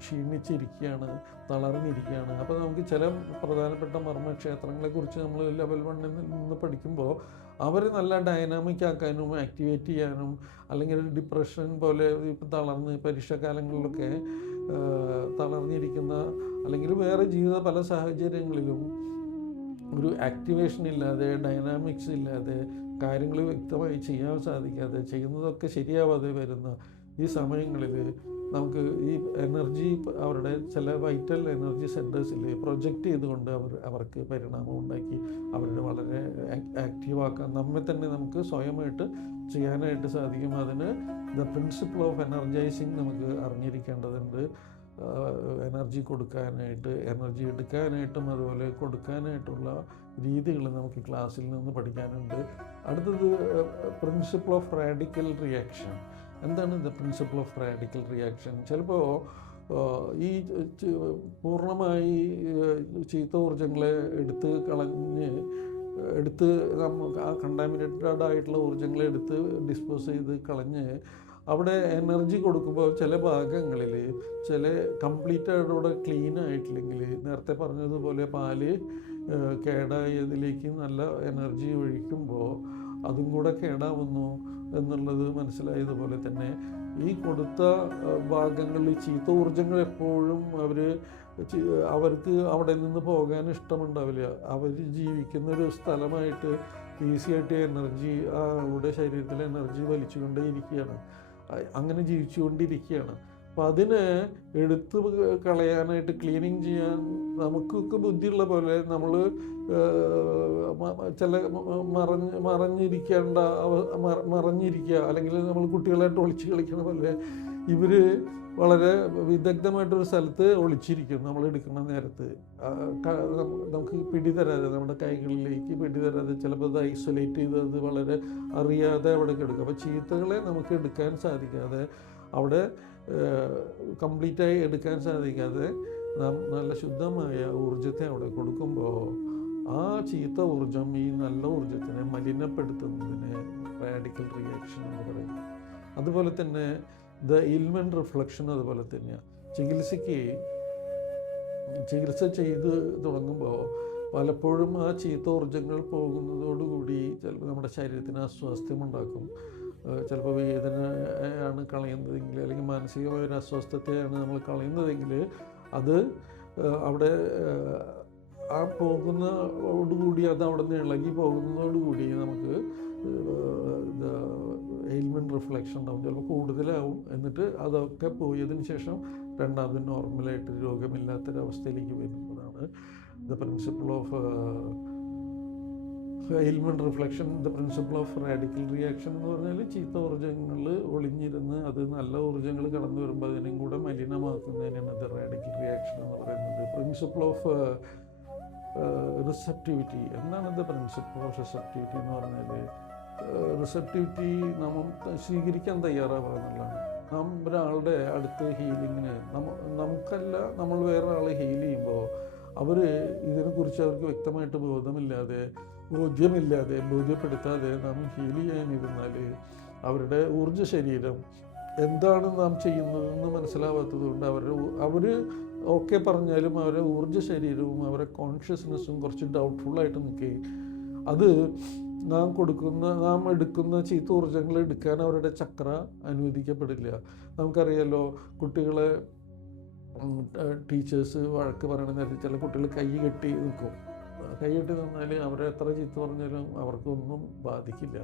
ക്ഷീണിച്ചിരിക്കുകയാണ്, തളർന്നിരിക്കുകയാണ്. അപ്പോൾ നമുക്ക് ചില പ്രധാനപ്പെട്ട മർമ്മക്ഷേത്രങ്ങളെക്കുറിച്ച് നമ്മൾ ലെവൽ 1 നിന്ന് പഠിക്കുമ്പോൾ അവർ നല്ല ഡൈനാമിക് ആക്കാനും ആക്ടിവേറ്റ് ചെയ്യാനും അല്ലെങ്കിൽ ഡിപ്രഷൻ പോലെ ഇപ്പം തളർന്ന് പരീക്ഷാകാലങ്ങളിലൊക്കെ തളർന്നിരിക്കുന്ന അല്ലെങ്കിൽ വേറെ ജീവിത പല സാഹചര്യങ്ങളിലും ഒരു ആക്ടിവേഷൻ ഇല്ലാതെ ഡൈനാമിക്സ് ഇല്ലാതെ കാര്യങ്ങൾ വ്യക്തമായി ചെയ്യാൻ സാധിക്കാതെ ചെയ്യുന്നതൊക്കെ ശരിയാവാതെ വരുന്ന ഈ സമയങ്ങളിൽ നമുക്ക് ഈ എനർജി അവരുടെ ചില വൈറ്റൽ എനർജി സെൻറ്റേഴ്സിൽ പ്രൊജക്റ്റ് ചെയ്തുകൊണ്ട് അവർക്ക് പരിണാമം ഉണ്ടാക്കി അവരുടെ വളരെ ആക്റ്റീവാക്കാൻ നമ്മെ തന്നെ നമുക്ക് സ്വയമായിട്ട് ചെയ്യാനായിട്ട് സാധിക്കും. അതിന് ദ പ്രിൻസിപ്പിൾ ഓഫ് എനർജൈസിങ് നമുക്ക് അറിഞ്ഞിരിക്കേണ്ടതുണ്ട്. എനർജി കൊടുക്കാനായിട്ട്, എനർജി എടുക്കാനായിട്ടും അതുപോലെ കൊടുക്കാനായിട്ടുള്ള രീതികൾ നമുക്ക് ക്ലാസ്സിൽ നിന്ന് പഠിക്കാനുണ്ട്. അടുത്തത് പ്രിൻസിപ്പിൾ ഓഫ് റാഡിക്കൽ റിയാക്ഷൻ. എന്താണ് the principle of radical reaction? ചിലപ്പോൾ ഈ പൂർണ്ണമായി ചീത്ത ഊർജ്ജങ്ങളെ എടുത്ത് നമുക്ക് ആ കണ്ടാമിനേറ്റഡ് ആയിട്ടുള്ള ഊർജ്ജങ്ങളെ എടുത്ത് ഡിസ്പോസ് ചെയ്ത് കളഞ്ഞ് അവിടെ എനർജി കൊടുക്കുമ്പോൾ ചില ഭാഗങ്ങളിൽ ചില കംപ്ലീറ്റായിട്ടൂടെ ക്ലീൻ ആയിട്ടില്ലെങ്കിൽ, നേരത്തെ പറഞ്ഞതുപോലെ പാല് കേടായതിലേക്ക് നല്ല എനർജി ഒഴിക്കുമ്പോൾ അതും കൂടെ കേടാവുന്നു എന്നുള്ളത് മനസ്സിലായതുപോലെ തന്നെ ഈ കൊടുത്ത ഭാഗങ്ങളിൽ ചീത്ത ഊർജ്ജങ്ങൾ എപ്പോഴും അവർക്ക് അവിടെ നിന്ന് പോകാൻ ഇഷ്ടമുണ്ടാവില്ല. അവർ ജീവിക്കുന്നൊരു സ്ഥലമായിട്ട് ഈസിയായിട്ട് എനർജി അവരുടെ ശരീരത്തിലെ എനർജി വലിച്ചുകൊണ്ടേയിരിക്കുകയാണ്, അങ്ങനെ ജീവിച്ചുകൊണ്ടിരിക്കുകയാണ്. അപ്പം അതിനെ എടുത്ത് കളയാനായിട്ട്, ക്ലീനിങ് ചെയ്യാൻ നമുക്കൊക്കെ ബുദ്ധിയുള്ള പോലെ നമ്മൾ ചില മറഞ്ഞിരിക്കുക, അല്ലെങ്കിൽ നമ്മൾ കുട്ടികളായിട്ട് ഒളിച്ച് കളിക്കണ പോലെ ഇവർ വളരെ വിദഗ്ധമായിട്ടൊരു സ്ഥലത്ത് ഒളിച്ചിരിക്കും. നമ്മൾ എടുക്കുന്ന നേരത്ത് നമുക്ക് പിടിതരാതെ, നമ്മുടെ കൈകളിലേക്ക് പിടിതരാതെ ചിലപ്പോൾ അത് ഐസൊലേറ്റ് ചെയ്ത് അത് വളരെ അറിയാതെ അവിടെ എടുക്കും. അപ്പോൾ ചീത്തകളെ നമുക്ക് എടുക്കാൻ സാധിക്കാതെ, അവിടെ കംപ്ലീറ്റായി എടുക്കാൻ സാധിക്കാതെ നാം നല്ല ശുദ്ധമായ ഊർജ്ജത്തെ അവിടെ കൊടുക്കുമ്പോൾ ആ ചീത്ത ഊർജ്ജം ഈ നല്ല ഊർജ്ജത്തിനെ മലിനപ്പെടുത്തുന്നതിന് റാഡിക്കൽ റിയാക്ഷൻ എന്ന് പറയും. അതുപോലെ തന്നെ ദ ഇൽമെൻ്റ് റിഫ്ലക്ഷൻ അതുപോലെ തന്നെയാണ്. ചികിത്സ ചെയ്ത് തുടങ്ങുമ്പോൾ പലപ്പോഴും ആ ചീത്ത ഊർജ്ജങ്ങൾ പോകുന്നതോടുകൂടി ചിലപ്പോൾ നമ്മുടെ ശരീരത്തിന് അസ്വാസ്ഥ്യമുണ്ടാക്കും. ചിലപ്പോൾ വേദനയാണ് കളയുന്നതെങ്കിൽ, അല്ലെങ്കിൽ മാനസികമായ ഒരു അസ്വസ്ഥതയാണ് നമ്മൾ കളയുന്നതെങ്കിൽ, അത് അവിടെ ആ പോകുന്നതോടുകൂടി അത് അവിടെ നിന്ന് ഇളകി പോകുന്നതോടുകൂടി നമുക്ക് എയിൽമെൻറ്റ് റിഫ്ലക്ഷൻ ഉണ്ടാവും, ചിലപ്പോൾ കൂടുതലാവും. എന്നിട്ട് അതൊക്കെ പോയതിന് ശേഷം രണ്ടാമത് നോർമലായിട്ട് രോഗമില്ലാത്തൊരവസ്ഥയിലേക്ക് വരുന്നതാണ് the principle of ailment reflection. The principle of radical reaction എന്ന് പറഞ്ഞാൽ ചീത്ത ഊർജ്ജങ്ങൾ ഒളിഞ്ഞിരുന്ന് അത് നല്ല ഊർജ്ജങ്ങൾ കടന്നു വരുമ്പോൾ അതിനെയും കൂടെ മലിനമാക്കുന്നതിനാണ് ദ റാഡിക്കൽ റിയാക്ഷൻ എന്ന് പറയുന്നത്. Principle of receptivity. എന്താണ് ദ പ്രിൻസിപ്പിൾ ഓഫ് റിസെപ്റ്റിവിറ്റി എന്ന് പറഞ്ഞാൽ, റിസെപ്റ്റിവിറ്റി നമ്മൾ സ്വീകരിക്കാൻ തയ്യാറാവുക എന്നുള്ളതാണ്. നാം ഒരാളുടെ അടുത്ത് ഹീലിങ്ങിന് നമുക്കല്ല, നമ്മൾ വേറൊരാളെ ഹീൽ ചെയ്യുമ്പോൾ അവർ ഇതിനെക്കുറിച്ച് അവർക്ക് വ്യക്തമായിട്ട് ബോധ്യപ്പെടുത്താതെ നാം ഹീൽ ചെയ്യാനിരുന്നാൽ അവരുടെ ഊർജ്ജ ശരീരം എന്താണ് നാം ചെയ്യുന്നതെന്ന് മനസ്സിലാവാത്തത് കൊണ്ട് അവർ ഓക്കെ പറഞ്ഞാലും അവരുടെ ഊർജ്ജ ശരീരവും അവരുടെ കോൺഷ്യസ്നെസ്സും കുറച്ച് ഡൗട്ട്ഫുള്ളായിട്ട് നിൽക്കുകയും അത് നാം എടുക്കുന്ന ചീത്ത ഊർജ്ജങ്ങൾ എടുക്കാൻ അവരുടെ ചക്ര അനുവദിക്കപ്പെടില്ല. നമുക്കറിയാലോ, കുട്ടികളെ ടീച്ചേഴ്സ് വഴക്ക് പറയണ നേരത്തെ ചില കുട്ടികൾ കൈ കെട്ടി നിൽക്കും. കൈ കെട്ടി നിന്നാൽ അവരെ എത്ര ചീത്ത പറഞ്ഞാലും അവർക്കൊന്നും ബാധിക്കില്ല.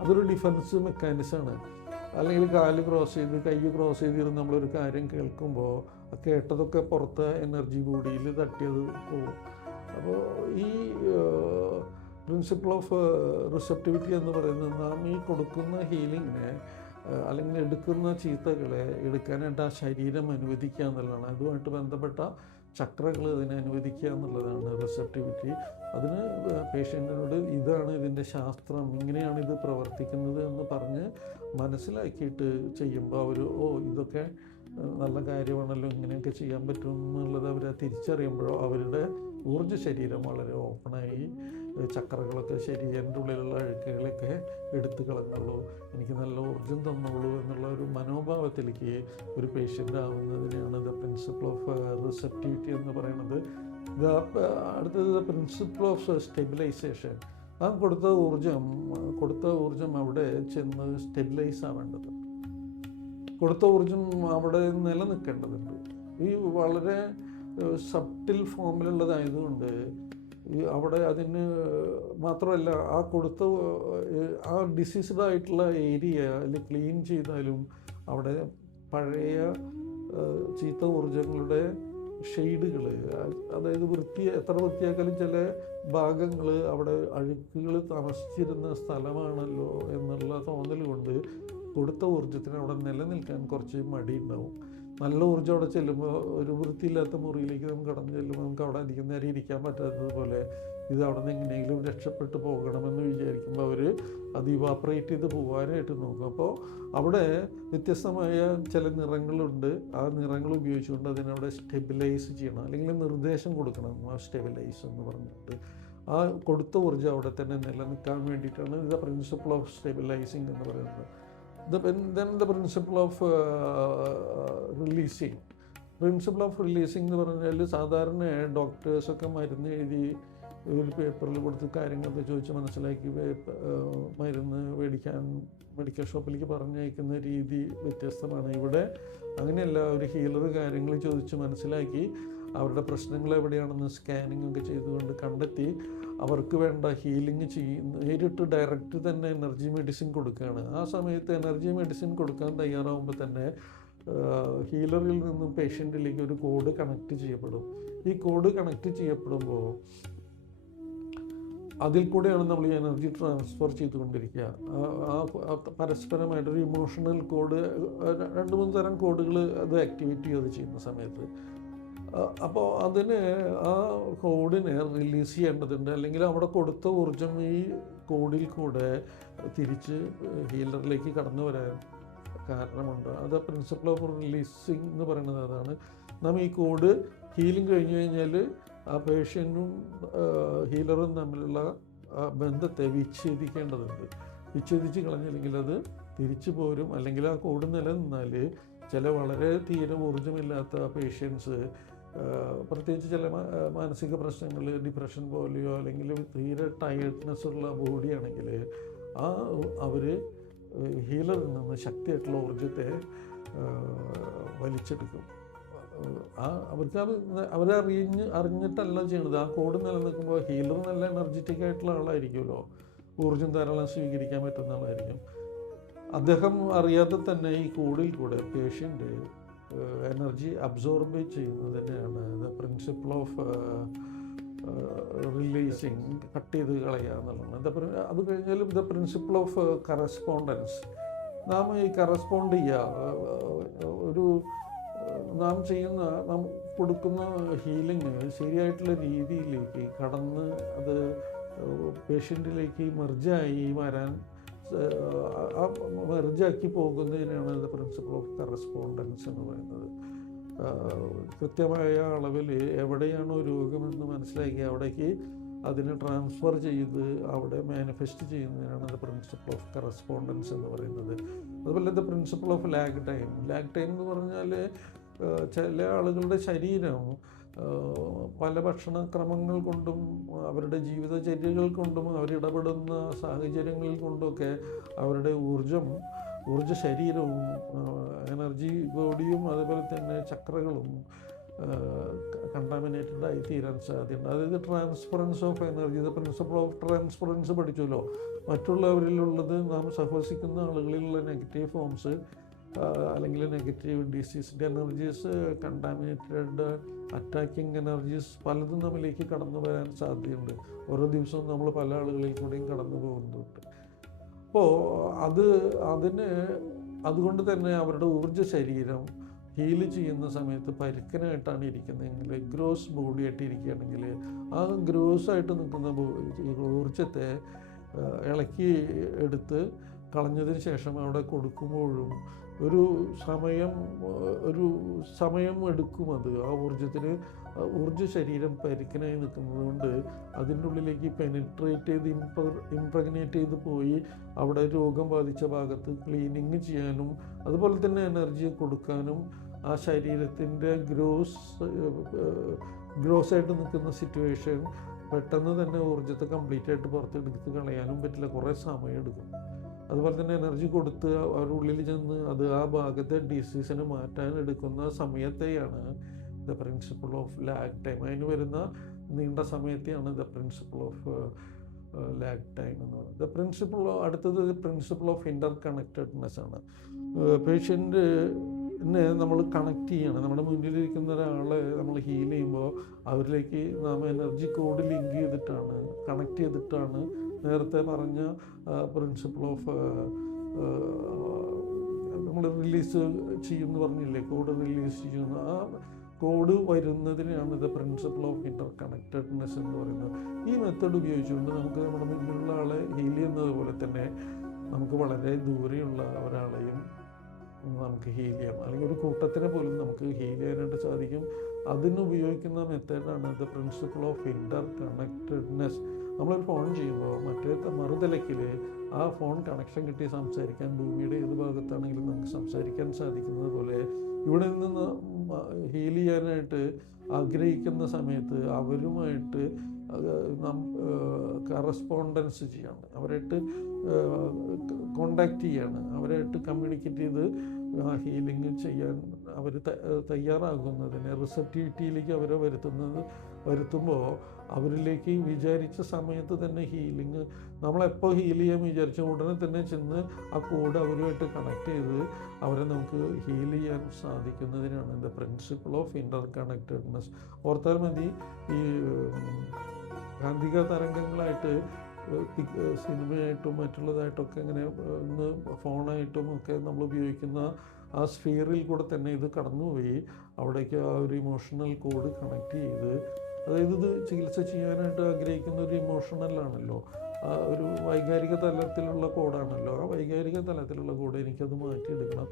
അതൊരു ഡിഫൻസ് മെക്കാനിസമാണ്. അല്ലെങ്കിൽ കാല് ക്രോസ് ചെയ്ത് കൈ ക്രോസ് ചെയ്തിരുന്ന് നമ്മളൊരു കാര്യം കേൾക്കുമ്പോൾ കേട്ടതൊക്കെ പുറത്ത് എനർജി ബോഡിയിൽ തട്ടിയത് പോകും. അപ്പോൾ ഈ പ്രിൻസിപ്പിൾ ഓഫ് റിസെപ്റ്റിവിറ്റി എന്ന് പറയുന്നത് നാം ഈ കൊടുക്കുന്ന ഹീലിങ്ങിനെ അല്ലെങ്കിൽ എടുക്കുന്ന ചീത്തകളെ എടുക്കാനായിട്ട് ആ ശരീരം അനുവദിക്കുക എന്നുള്ളതാണ്. അതുമായിട്ട് ബന്ധപ്പെട്ട ചക്രകൾ അതിനെ അനുവദിക്കുക എന്നുള്ളതാണ് റിസെപ്റ്റിവിറ്റി. അതിന് പേഷ്യൻറ്റിനോട് ഇതാണ് ഇതിൻ്റെ ശാസ്ത്രം, ഇങ്ങനെയാണ് ഇത് പ്രവർത്തിക്കുന്നത് എന്ന് പറഞ്ഞ് മനസ്സിലാക്കിയിട്ട് ചെയ്യുമ്പോൾ അവർ ഇതൊക്കെ നല്ല കാര്യമാണല്ലോ, ഇങ്ങനെയൊക്കെ ചെയ്യാൻ പറ്റും എന്നുള്ളത് അവർ തിരിച്ചറിയുമ്പോഴോ അവരുടെ ഊർജ്ജ ശരീരം വളരെ ഓപ്പണായി ചക്രകളൊക്കെ ശരി, എൻ്റെ ഉള്ളിലുള്ള അഴുക്കുകളൊക്കെ എടുത്തു കളഞ്ഞുള്ളൂ, എനിക്ക് നല്ല ഊർജ്ജം തന്നുള്ളൂ എന്നുള്ള ഒരു മനോഭാവത്തിലേക്ക് ഒരു പേഷ്യൻ്റ് ആവുന്നതിനെയാണ് ദ പ്രിൻസിപ്പിൾ ഓഫ് റിസെപ്റ്റിവിറ്റി എന്ന് പറയുന്നത്. അടുത്തത് ദ പ്രിൻസിപ്പിൾ ഓഫ് സ്റ്റെബിലൈസേഷൻ. ആ കൊടുത്ത ഊർജ്ജം അവിടെ ചെന്ന് സ്റ്റെബിലൈസ് ആവേണ്ടതുണ്ട്. കൊടുത്ത ഊർജ്ജം അവിടെ നിലനിൽക്കേണ്ടതുണ്ട്. ഈ വളരെ സബ്റ്റിൽ ഫോമിലുള്ളതായതുകൊണ്ട് അവിടെ അതിന് മാത്രമല്ല, ആ ഡിസീസ്ഡ് ആയിട്ടുള്ള ഏരിയ അല്ലെങ്കിൽ ക്ലീൻ ചെയ്താലും അവിടെ പഴയ ചീത്ത ഊർജങ്ങളുടെ ഷെയ്ഡുകൾ, അതായത് എത്ര വൃത്തിയാക്കാലും ചില ഭാഗങ്ങൾ അവിടെ അഴുക്കുകൾ താമസിച്ചിരുന്ന സ്ഥലമാണല്ലോ എന്നുള്ള തോന്നൽ കൊണ്ട് കൊടുത്ത ഊർജത്തിന് അവിടെ നിലനിൽക്കാൻ കുറച്ച് മടിയുണ്ടാവും. നല്ല ഊർജ്ജം അവിടെ ചെല്ലുമ്പോൾ ഒരു വൃത്തിയില്ലാത്ത മുറിയിലേക്ക് നമുക്ക് കടന്നു ചെല്ലുമ്പോൾ നമുക്ക് അവിടെ അധികം നേരം ഇരിക്കാൻ പറ്റാത്തതുപോലെ ഇത് അവിടെ നിന്ന് എങ്ങനെയെങ്കിലും രക്ഷപ്പെട്ട് പോകണമെന്ന് വിചാരിക്കുമ്പോൾ അവർ അത് ഇവാപ്പറേറ്റ് ചെയ്ത് പോകാനായിട്ട് നോക്കും. അപ്പോൾ അവിടെ വ്യത്യസ്തമായ ചില നിറങ്ങളുണ്ട്. ആ നിറങ്ങൾ ഉപയോഗിച്ചുകൊണ്ട് അതിനവിടെ സ്റ്റെബിലൈസ് ചെയ്യണം, അല്ലെങ്കിൽ നിർദ്ദേശം കൊടുക്കണം. ആ സ്റ്റെബിലൈസ് എന്ന് പറഞ്ഞിട്ട് ആ കൊടുത്ത ഊർജ്ജം അവിടെ തന്നെ നിലനിൽക്കാൻ വേണ്ടിയിട്ടാണ് ഇത് പ്രിൻസിപ്പിൾ ഓഫ് സ്റ്റെബിലൈസിങ് എന്ന് പറയുന്നത്. Then the principle of releasing. Principle of releasing എന്ന് പറഞ്ഞാൽ സാധാരണ ഡോക്ടേഴ്സൊക്കെ മരുന്ന് എഴുതി ഒരു പേപ്പറിൽ കൊടുത്ത് കാര്യങ്ങളൊക്കെ ചോദിച്ച് മനസ്സിലാക്കി മരുന്ന് മെഡിക്കൽ ഷോപ്പിലേക്ക് പറഞ്ഞയക്കുന്ന രീതി വ്യത്യസ്തമാണ്. ഇവിടെ അങ്ങനെയല്ല. ഒരു ഹീലർ കാര്യങ്ങൾ ചോദിച്ച് മനസ്സിലാക്കി അവരുടെ പ്രശ്നങ്ങൾ എവിടെയാണെന്ന് സ്കാനിങ് ഒക്കെ ചെയ്തുകൊണ്ട് കണ്ടെത്തി അവർക്ക് വേണ്ട ഹീലിംഗ് നേരിട്ട് ഡയറക്റ്റ് തന്നെ എനർജി മെഡിസിൻ കൊടുക്കുകയാണ്. ആ സമയത്ത് എനർജി മെഡിസിൻ കൊടുക്കാൻ തയ്യാറാവുമ്പോൾ തന്നെ ഹീലറിൽ നിന്നും പേഷ്യൻറ്റിലേക്ക് ഒരു കോഡ് കണക്ട് ചെയ്യപ്പെടും. ഈ കോഡ് കണക്ട് ചെയ്യപ്പെടുമ്പോൾ അതിൽ കൂടെയാണ് നമ്മൾ ഈ എനർജി ട്രാൻസ്ഫർ ചെയ്തുകൊണ്ടിരിക്കുക. പരസ്പരമായിട്ടൊരു ഇമോഷണൽ കോഡ്, 2-3 തരം കോഡുകൾ അത് ആക്ടിവേറ്റ് ചെയ്ത് ചെയ്യുന്ന സമയത്ത്. അപ്പോൾ അതിന് ആ കോഡിനെ റിലീസ് ചെയ്യേണ്ടതുണ്ട്, അല്ലെങ്കിൽ അവിടെ കൊടുത്ത ഊർജം ഈ കോഡിൽ കൂടെ തിരിച്ച് ഹീലറിലേക്ക് കടന്നു വരാൻ കാരണമുണ്ട്. അത് പ്രിൻസിപ്പിൾ ഓഫ് റിലീസിങ് എന്ന് പറയുന്നത് അതാണ്. നാം ഈ കോഡ് ഹീലിംഗ് കഴിഞ്ഞ് കഴിഞ്ഞാൽ ആ പേഷ്യൻറ്റും ഹീലറും തമ്മിലുള്ള ബന്ധത്തെ വിച്ഛേദിക്കേണ്ടതുണ്ട്. വിച്ഛേദിച്ച് കളഞ്ഞില്ലെങ്കിൽ അത് തിരിച്ചു പോരും. അല്ലെങ്കിൽ ആ കോഡ് നിലനിന്നാൽ ചില വളരെ തീരെ ഊർജ്ജമില്ലാത്ത പേഷ്യൻസ്, പ്രത്യേകിച്ച് ചില മാനസിക പ്രശ്നങ്ങൾ, ഡിപ്രഷൻ പോലെയോ അല്ലെങ്കിൽ തീരെ ടയർഡ്നെസ് ഉള്ള ബോഡിയാണെങ്കിൽ അവർ ഹീലറിൽ നിന്ന് ശക്തിയായിട്ടുള്ള ഊർജ്ജത്തെ വലിച്ചെടുക്കും. അവരറിഞ്ഞിട്ടല്ല ചെയ്യണത്. ആ കോഡ് നിലനിൽക്കുമ്പോൾ ഹീലർ നല്ല എനർജറ്റിക് ആയിട്ടുള്ള ആളായിരിക്കുമല്ലോ, ഊർജ്ജം ധാരാളം സ്വീകരിക്കാൻ പറ്റുന്ന ആളായിരിക്കും. അദ്ദേഹം അറിയാതെ തന്നെ ഈ കോഡിൽ കൂടെ പേഷ്യൻ്റ് എനർജി അബ്സോർബ് ചെയ്യുന്നതിനെയാണ് the principle of releasing, cut ചെയ്ത് കളയുക എന്നുള്ളതാണ്. അത് കഴിഞ്ഞാലും ദ പ്രിൻസിപ്പിൾ ഓഫ് കറസ്പോണ്ടൻസ്. നാം ഈ കറസ്പോണ്ട് ചെയ്യുക, നാം കൊടുക്കുന്ന ഹീലിംഗ് ശരിയായിട്ടുള്ള രീതിയിലേക്ക് കടന്ന് അത് പേഷ്യൻറ്റിലേക്ക് മെർജായി വരാൻ, മെർജാക്കി പോകുന്നതിനാണ് ദ പ്രിൻസിപ്പിൾ ഓഫ് കറസ്പോണ്ടൻസ് എന്ന് പറയുന്നത്. കൃത്യമായ അളവിൽ എവിടെയാണോ രോഗമെന്ന് മനസ്സിലാക്കി അവിടേക്ക് അതിനെ ട്രാൻസ്ഫർ ചെയ്ത് അവിടെ മാനിഫെസ്റ്റ് ചെയ്യുന്നതിനാണ് ദ പ്രിൻസിപ്പിൾ ഓഫ് കറസ്പോണ്ടൻസ് എന്ന് പറയുന്നത്. അതുപോലെ the principle of lag time. Lag time എന്ന് പറഞ്ഞാൽ ചില ആളുകളുടെ ശരീരം പല ഭക്ഷണക്രമങ്ങൾ കൊണ്ടും അവരുടെ ജീവിതചര്യകൾ കൊണ്ടും അവരിടപെടുന്ന സാഹചര്യങ്ങൾ കൊണ്ടുമൊക്കെ അവരുടെ ഊർജ ശരീരവും എനർജി ബോഡിയും അതുപോലെ തന്നെ ചക്രകളും കണ്ടാമിനേറ്റഡ് ആയി തീരാൻ സാധ്യതയുണ്ട്. അതായത് transference of energy, the principle of transference പഠിച്ചല്ലോ. മറ്റുള്ളവരിലുള്ളത് നാം സഹവസിക്കുന്ന ആളുകളിലുള്ള നെഗറ്റീവ് ഫോംസ് അല്ലെങ്കിൽ നെഗറ്റീവ് ഡിസീസിൻ്റെ എനർജീസ്, കണ്ടാമിനേറ്റഡ് അറ്റാക്കിംഗ് എനർജീസ് പലതും നമ്മിലേക്ക് കടന്നു വരാൻ സാധ്യതയുണ്ട്. ഓരോ ദിവസവും നമ്മൾ പല ആളുകളിൽ കൂടെയും കടന്നു പോകുന്നുണ്ട്. അപ്പോൾ അതുകൊണ്ട് തന്നെ അവരുടെ ഊർജ്ജ ശരീരം ഹീല് ചെയ്യുന്ന സമയത്ത് പരുക്കനായിട്ടാണ് ഇരിക്കുന്നതെങ്കിൽ, ഗ്രോസ് ബോഡി ആയിട്ട് ഇരിക്കുകയാണെങ്കിൽ ആ ഗ്രോസ് ആയിട്ട് നിൽക്കുന്ന ഊർജ്ജത്തെ ഇളക്കി എടുത്ത് കളഞ്ഞതിന് ശേഷം അവിടെ കൊടുക്കുമ്പോഴും ഒരു സമയം എടുക്കും. അത് ആ ഊർജ്ജ ശരീരം പരുക്കനായി നിൽക്കുന്നത് കൊണ്ട് അതിൻ്റെ ഉള്ളിലേക്ക് പെനിട്രേറ്റ് ചെയ്ത് ഇംപ്രഗ്നേറ്റ് ചെയ്ത് പോയി അവിടെ രോഗം ബാധിച്ച ഭാഗത്ത് ക്ലീനിങ് ചെയ്യാനും അതുപോലെ തന്നെ എനർജി കൊടുക്കാനും ആ ശരീരത്തിൻ്റെ ഗ്രോസ് ആയിട്ട് നിൽക്കുന്ന സിറ്റുവേഷൻ പെട്ടെന്ന് തന്നെ ഊർജ്ജത്തെ കംപ്ലീറ്റ് ആയിട്ട് പുറത്തെടുത്ത് കളയാനും പറ്റില്ല, കുറേ സമയം എടുക്കും. അതുപോലെ തന്നെ എനർജി കൊടുത്ത് അവരുടെ ഉള്ളിൽ ചെന്ന് അത് ആ ഭാഗത്തെ ഡിസീസിനെ മാറ്റാൻ എടുക്കുന്ന സമയത്തെയാണ് the principle of lag time. അതിന് വരുന്ന നീണ്ട സമയത്തെയാണ് the principle of lag time എന്ന് പറയുന്നത്. അടുത്തത് പ്രിൻസിപ്പിൾ ഓഫ് ഇൻ്റർ കണക്റ്റഡ്നെസ് ആണ്. പേഷ്യൻ്റ് നമ്മൾ കണക്ട് ചെയ്യണം. നമ്മുടെ മുന്നിലിരിക്കുന്ന ഒരാളെ നമ്മൾ ഹീൽ ചെയ്യുമ്പോൾ അവരിലേക്ക് നാം എനർജി കോഡ് ലിങ്ക് ചെയ്തിട്ടാണ്, കണക്ട് ചെയ്തിട്ടാണ് നേരത്തെ പറഞ്ഞ പ്രിൻസിപ്പിൾ ഓഫ് നമ്മൾ റിലീസ് ചെയ്യുമെന്ന് പറഞ്ഞില്ലേ, കോഡ് റിലീസ് ചെയ്യുന്ന ആ കോഡ് വരുന്നതിനാണ് ഇത് പ്രിൻസിപ്പിൾ ഓഫ് ഇൻ്റർ കണക്റ്റഡ്നെസ് എന്ന് പറയുന്നത്. ഈ മെത്തേഡ് ഉപയോഗിച്ചുകൊണ്ട് നമുക്ക് നമ്മുടെ മുന്നിലുള്ള ആളെ ഹീൽ ചെയ്യുന്നത് പോലെ തന്നെ നമുക്ക് വളരെ ദൂരെയുള്ള ഒരാളെയും നമുക്ക് ഹീൽ ചെയ്യാം, അല്ലെങ്കിൽ ഒരു കൂട്ടത്തിനെ പോലും നമുക്ക് ഹീൽ ചെയ്യാനായിട്ട് സാധിക്കും. അതിന് ഉപയോഗിക്കുന്ന മെത്തേഡാണ് the principle of inter connectedness. നമ്മളൊരു ഫോൺ ചെയ്യുമ്പോൾ മറ്റേ മറുതലക്കിൽ ആ ഫോൺ കണക്ഷൻ കിട്ടി സംസാരിക്കാൻ ഭൂമിയുടെ ഏത് ഭാഗത്താണെങ്കിലും നമുക്ക് സംസാരിക്കാൻ സാധിക്കുന്നത് പോലെ ഇവിടെ നിന്ന് ഹീൽ ചെയ്യാനായിട്ട് ആഗ്രഹിക്കുന്ന സമയത്ത് അവരുമായിട്ട് കറസ്പോണ്ടൻസ് ചെയ്യാണ്, അവരായിട്ട് കോണ്ടാക്ട് ചെയ്യാണ്, അവരായിട്ട് കമ്മ്യൂണിക്കേറ്റ് ചെയ്ത് ഹീലിംഗ് ചെയ്യാൻ അവർ തയ്യാറാകുന്നതിന് റിസപ്റ്റിവിറ്റിയിലേക്ക് അവരെ വരുത്തുമ്പോൾ അവരിലേക്ക് വിചാരിച്ച സമയത്ത് തന്നെ ഹീലിംഗ്, നമ്മളെപ്പോൾ ഹീൽ ചെയ്യാൻ വിചാരിച്ച ഉടനെ തന്നെ ചെന്ന് ആ കോഡ് അവരുമായിട്ട് കണക്ട് ചെയ്ത് അവരെ നമുക്ക് ഹീൽ ചെയ്യാൻ സാധിക്കുന്നതിനാണ് the principle of interconnectedness. ഓർത്താൽ മതി, ഈ കാന്തിക തരംഗങ്ങളായിട്ട് സിനിമയായിട്ടും മറ്റുള്ളതായിട്ടൊക്കെ ഇങ്ങനെ ഇന്ന് ഫോണായിട്ടും ഒക്കെ നമ്മൾ ഉപയോഗിക്കുന്ന ആ സ്ഫിയറിൽ കൂടെ തന്നെ ഇത് കടന്നുപോയി അവിടേക്ക് ആ ഒരു ഇമോഷണൽ കോഡ് കണക്ട് ചെയ്ത്, അതായത് ഇത് ചികിത്സ ചെയ്യാനായിട്ട് ആഗ്രഹിക്കുന്ന ഒരു ഇമോഷണലാണല്ലോ, ഒരു വൈകാരിക തലത്തിലുള്ള കോഡാണല്ലോ. ആ വൈകാരിക തലത്തിലുള്ള കോഡ് എനിക്കത് മാറ്റിയെടുക്കണം,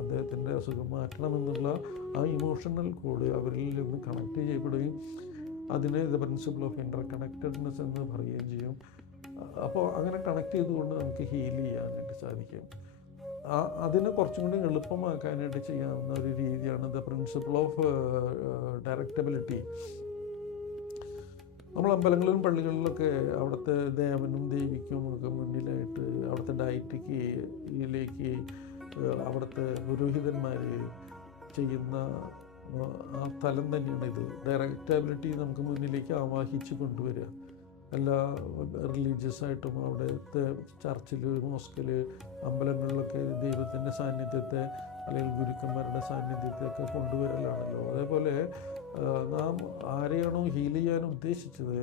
അദ്ദേഹത്തിൻ്റെ അസുഖം മാറ്റണമെന്നുള്ള ആ ഇമോഷണൽ കോഡ് അവരിൽ നിന്ന് കണക്ട് ചെയ്യപ്പെടുകയും അതിനെ the principle of inter connectedness എന്ന് പറയുകയും ചെയ്യും. അപ്പോൾ അങ്ങനെ കണക്ട് ചെയ്തുകൊണ്ട് നമുക്ക് ഹീൽ ചെയ്യാനായിട്ട് സാധിക്കും. അതിനെ കുറച്ചും കൂടി എളുപ്പമാക്കാനായിട്ട് ചെയ്യാവുന്ന ഒരു രീതിയാണ് ദ പ്രിൻസിപ്പിൾ ഓഫ് ഡയറക്റ്റബിലിറ്റി. നമ്മൾ അമ്പലങ്ങളിലും പള്ളികളിലൊക്കെ അവിടുത്തെ ദേവനും ദേവിക്കും ഒക്കെ മുന്നിലായിട്ട് അവിടുത്തെ ഡയറ്റിലേക്ക് അവിടുത്തെ പുരോഹിതന്മാർ ചെയ്യുന്ന ആ തലം തന്നെയാണ് ഇത്. ഡയറക്റ്റബിലിറ്റി നമുക്ക് മുന്നിലേക്ക് ആവാഹിച്ച് കൊണ്ടുവരിക. എല്ലാ റിലീജിയസ് ആയിട്ടും അവിടുത്തെ ചർച്ചിൽ, മോസ്കിൽ, അമ്പലങ്ങളിലൊക്കെ ദൈവത്തിൻ്റെ സാന്നിധ്യത്തെ അല്ലെങ്കിൽ ഗുരുക്കന്മാരുടെ സാന്നിധ്യത്തെ ഒക്കെ കൊണ്ടുവരലാണല്ലോ. അതേപോലെ നാം ആരെയാണോ ഹീൽ ചെയ്യാൻ ഉദ്ദേശിച്ചത്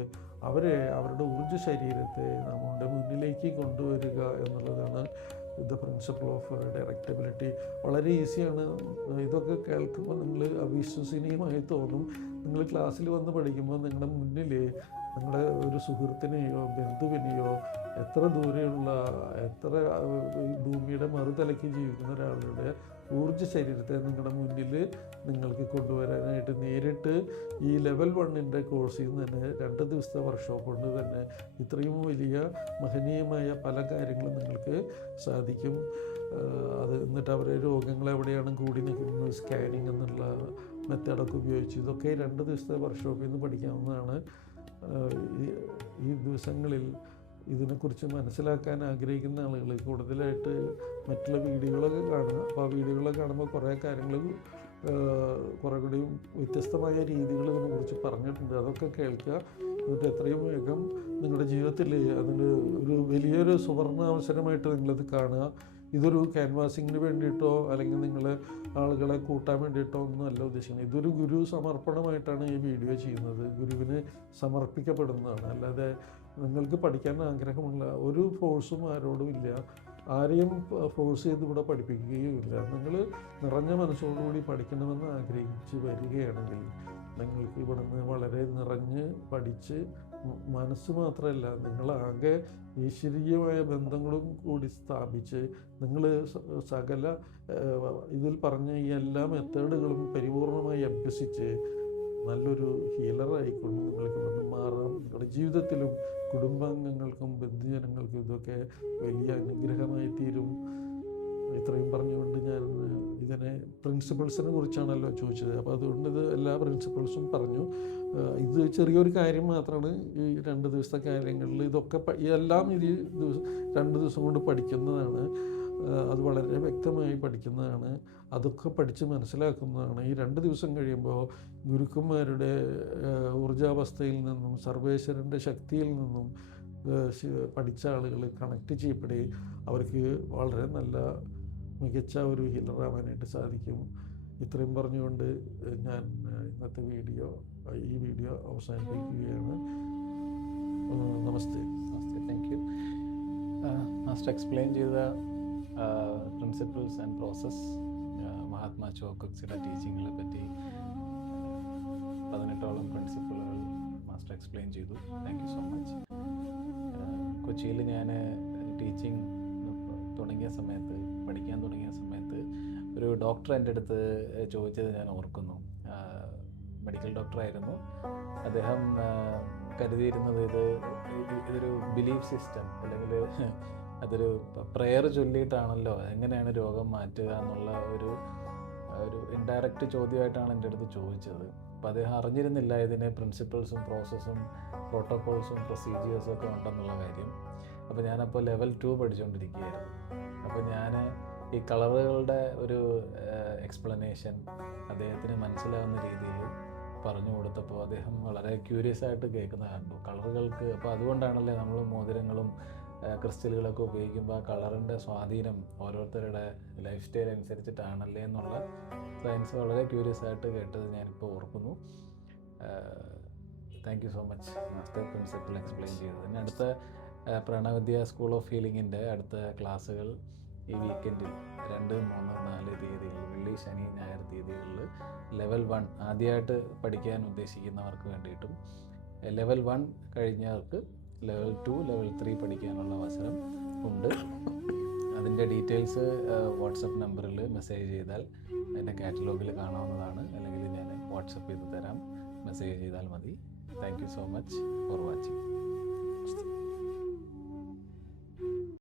അവരെ, അവരുടെ ഊർജ്ജ ശരീരത്തെ നമ്മുടെ മുന്നിലേക്ക് കൊണ്ടുവരിക എന്നുള്ളതാണ് ദ പ്രിൻസിപ്പിൾ ഓഫ് ഡയറക്റ്റബിലിറ്റി. വളരെ ഈസിയാണ്. ഇതൊക്കെ കേൾക്കുമ്പോൾ നിങ്ങൾ അവിശ്വസനീയമായി തോന്നും. നിങ്ങൾ ക്ലാസ്സിൽ വന്ന് പഠിക്കുമ്പോൾ നിങ്ങളുടെ മുന്നിൽ നിങ്ങളുടെ ഒരു സുഹൃത്തിനെയോ ബന്ധുവിനെയോ എത്ര ദൂരെയുള്ള എത്ര ഭൂമിയുടെ മറുതലയ്ക്ക് ജീവിക്കുന്ന ഒരാളുടെ ഊർജ്ജ ശരീരത്തെ നിങ്ങളുടെ മുന്നിൽ നിങ്ങൾക്ക് കൊണ്ടുവരാനായിട്ട് നേരിട്ട് ഈ ലെവൽ 1 കോഴ്സിൽ നിന്ന് തന്നെ 2 ദിവസത്തെ വർക്ക്ഷോപ്പ് കൊണ്ട് തന്നെ ഇത്രയും വലിയ മഹനീയമായ പല കാര്യങ്ങളും നിങ്ങൾക്ക് സാധിക്കും. അത് എന്നിട്ട് അവരെ രോഗങ്ങൾ എവിടെയാണ് കൂടി നിൽക്കുന്നത് സ്കാനിങ് എന്നുള്ള മെത്തേഡൊക്കെ ഉപയോഗിച്ച് ഇതൊക്കെ 2 ദിവസത്തെ വർക്ക്ഷോപ്പിൽ നിന്ന് പഠിക്കാവുന്നതാണ്. ഈ ദിവസങ്ങളിൽ ഇതിനെക്കുറിച്ച് മനസ്സിലാക്കാൻ ആഗ്രഹിക്കുന്ന ആളുകൾ കൂടുതലായിട്ട് മറ്റുള്ള വീഡിയോകളൊക്കെ കാണുക. അപ്പോൾ ആ വീഡിയോകളൊക്കെ കാണുമ്പോൾ കുറേ കാര്യങ്ങൾ കുറേ കൂടിയും വ്യത്യസ്തമായ രീതികൾ ഇതിനെക്കുറിച്ച് പറഞ്ഞിട്ടുണ്ട്. അതൊക്കെ കേൾക്കുക. എന്നിട്ട് എത്രയും വേഗം നിങ്ങളുടെ ജീവിതത്തിൽ അതിന് ഒരു വലിയൊരു സുവർണാവസരമായിട്ട് നിങ്ങളത് കാണുക. ഇതൊരു ക്യാൻവാസിങ്ങിന് വേണ്ടിയിട്ടോ അല്ലെങ്കിൽ നിങ്ങൾ ആളുകളെ കൂട്ടാൻ വേണ്ടിയിട്ടോ ഒന്നും അല്ല ഉദ്ദേശിക്കുന്നത്. ഇതൊരു ഗുരു സമർപ്പണമായിട്ടാണ് ഈ വീഡിയോ ചെയ്യുന്നത്. ഗുരുവിന് സമർപ്പിക്കപ്പെടുന്നതാണ്. അല്ലാതെ നിങ്ങൾക്ക് പഠിക്കാൻ ആഗ്രഹമുള്ള ഒരു ഫോഴ്സും ആരോടും ഇല്ല. ആരെയും ഫോഴ്സ് ചെയ്ത് ഇവിടെ പഠിപ്പിക്കുകയുമില്ല. നിങ്ങൾ നിറഞ്ഞ മനസ്സോടുകൂടി പഠിക്കണമെന്ന് ആഗ്രഹിച്ച് വരികയാണെങ്കിൽ നിങ്ങൾക്ക് ഇവിടെ നിന്ന് വളരെ നിറഞ്ഞ് പഠിച്ച് മനസ്സ് മാത്രമല്ല നിങ്ങളാകെ ഈശ്വരീയമായ ബന്ധങ്ങളും കൂടി സ്ഥാപിച്ച് നിങ്ങൾ സകല ഇതിൽ പറഞ്ഞ ഈ എല്ലാ മെത്തേഡുകളും പരിപൂർണമായി അഭ്യസിച്ച് നല്ലൊരു ഹീലറായിക്കൊണ്ട് നിങ്ങൾക്ക് ഇവിടുന്ന് മാറാം. നിങ്ങളുടെ ജീവിതത്തിലും കുടുംബാംഗങ്ങൾക്കും ബന്ധുജനങ്ങൾക്കും ഇതൊക്കെ വലിയ അനുഗ്രഹമായി തീരും. ഇത്രയും പറഞ്ഞുകൊണ്ട് ഞാൻ ഇതിനെ പ്രിൻസിപ്പിൾസിനെ കുറിച്ചാണല്ലോ ചോദിച്ചത്. അപ്പോൾ അതുകൊണ്ട് ഇത് എല്ലാ പ്രിൻസിപ്പിൾസും പറഞ്ഞു. ഇത് ചെറിയൊരു കാര്യം മാത്രമാണ്. ഈ 2 ദിവസത്തെ കാര്യങ്ങളിൽ ഇതൊക്കെ എല്ലാം ഇത് 2 ദിവസം കൊണ്ട് പഠിക്കുന്നതാണ്. അത് വളരെ വ്യക്തമായി പഠിക്കുന്നതാണ്. അതൊക്കെ പഠിച്ച് മനസ്സിലാക്കുന്നതാണ്. ഈ 2 ദിവസം കഴിയുമ്പോൾ ഗുരുക്കന്മാരുടെ ഊർജാവസ്ഥയിൽ നിന്നും സർവേശ്വരൻ്റെ ശക്തിയിൽ നിന്നും പഠിച്ച ആളുകൾ കണക്ട് ചെയ്യപ്പെടുകയും അവർക്ക് വളരെ നല്ല മികച്ച ഒരു ഹീലറാവാനായിട്ട് സാധിക്കും. ഇത്രയും പറഞ്ഞുകൊണ്ട് ഞാൻ ഇന്നത്തെ ഈ വീഡിയോ അവസാനിപ്പിക്കുകയാണ്. നമസ്തേ. Thank you. മാസ്റ്റർ എക്സ്പ്ലെയിൻ ചെയ്ത പ്രിൻസിപ്പിൾസ് ആൻഡ് പ്രോസസ്, മഹാത്മാ ചോക്സിയുടെ ടീച്ചിങ്ങിനെ പറ്റി 18ഓളം പ്രിൻസിപ്പിളുകൾ മാസ്റ്റർ എക്സ്പ്ലെയിൻ ചെയ്തു. Thank you so much. കൊച്ചിയിൽ ഞാൻ ടീച്ചിങ് പഠിക്കാൻ തുടങ്ങിയ സമയത്ത് ഒരു ഡോക്ടർ എൻ്റെ അടുത്ത് ചോദിച്ചത് ഞാൻ ഓർക്കുന്നു. മെഡിക്കൽ ഡോക്ടറായിരുന്നു അദ്ദേഹം. കരുതിയിരുന്നത് ഇതൊരു ബിലീഫ് സിസ്റ്റം അല്ലെങ്കിൽ അതൊരു പ്രെയർ ചൊല്ലിയിട്ടാണല്ലോ എങ്ങനെയാണ് രോഗം മാറ്റുക എന്നുള്ള ഒരു ഇൻഡയറക്റ്റ് ചോദ്യമായിട്ടാണ് എൻ്റെ അടുത്ത് ചോദിച്ചത്. അപ്പോൾ അദ്ദേഹം അറിഞ്ഞിരുന്നില്ല ഇതിന് പ്രിൻസിപ്പിൾസും പ്രോസസ്സും പ്രോട്ടോകോൾസും പ്രൊസീജിയേഴ്സും ഒക്കെ ഉണ്ടെന്നുള്ള കാര്യം. അപ്പോൾ ഞാനപ്പോൾ ലെവൽ 2 പഠിച്ചുകൊണ്ടിരിക്കുകയായിരുന്നു. അപ്പോൾ ഞാൻ ഈ കളറുകളുടെ ഒരു എക്സ്പ്ലനേഷൻ അദ്ദേഹത്തിന് മനസ്സിലാവുന്ന രീതിയിൽ പറഞ്ഞു കൊടുത്തപ്പോൾ അദ്ദേഹം വളരെ ക്യൂരിയസ് ആയിട്ട് കേൾക്കുന്ന കണ്ടു. കളറുകൾക്ക് അപ്പോൾ അതുകൊണ്ടാണല്ലേ നമ്മൾ മോതിരങ്ങളും ക്രിസ്റ്റലുകളൊക്കെ ഉപയോഗിക്കുമ്പോൾ ആ കളറിൻ്റെ സ്വാധീനം ഓരോരുത്തരുടെ ലൈഫ് സ്റ്റൈൽ അനുസരിച്ചിട്ടാണല്ലേ എന്നുള്ള സയൻസ് വളരെ ക്യൂരിയസ് ആയിട്ട് കേട്ടത് ഞാനിപ്പോൾ ഓർക്കുന്നു. Thank you so much master principle explain ചെയ്തതിന്. അടുത്ത പ്രണവിദ്യ സ്കൂൾ ഓഫ് ഹീലിങ്ങിൻ്റെ അടുത്ത ക്ലാസ്സുകൾ ഈ വീക്കെൻഡിൽ 2, 3, 4 തീയതികളിൽ, വെള്ളി, ശനി, ഞായർ തീയതികളിൽ ലെവൽ 1 ആദ്യമായിട്ട് പഠിക്കാൻ ഉദ്ദേശിക്കുന്നവർക്ക് വേണ്ടിയിട്ടും ലെവൽ 1 കഴിഞ്ഞവർക്ക് ലെവൽ 2, ലെവൽ 3 പഠിക്കാനുള്ള അവസരം ഉണ്ട്. അതിൻ്റെ ഡീറ്റെയിൽസ് വാട്സപ്പ് നമ്പറിൽ മെസ്സേജ് ചെയ്താൽ എൻ്റെ കാറ്റലോഗിൽ കാണാവുന്നതാണ്. അല്ലെങ്കിൽ ഞാൻ വാട്സപ്പ് ചെയ്ത് തരാം, മെസ്സേജ് ചെയ്താൽ മതി. Thank you so much for watching.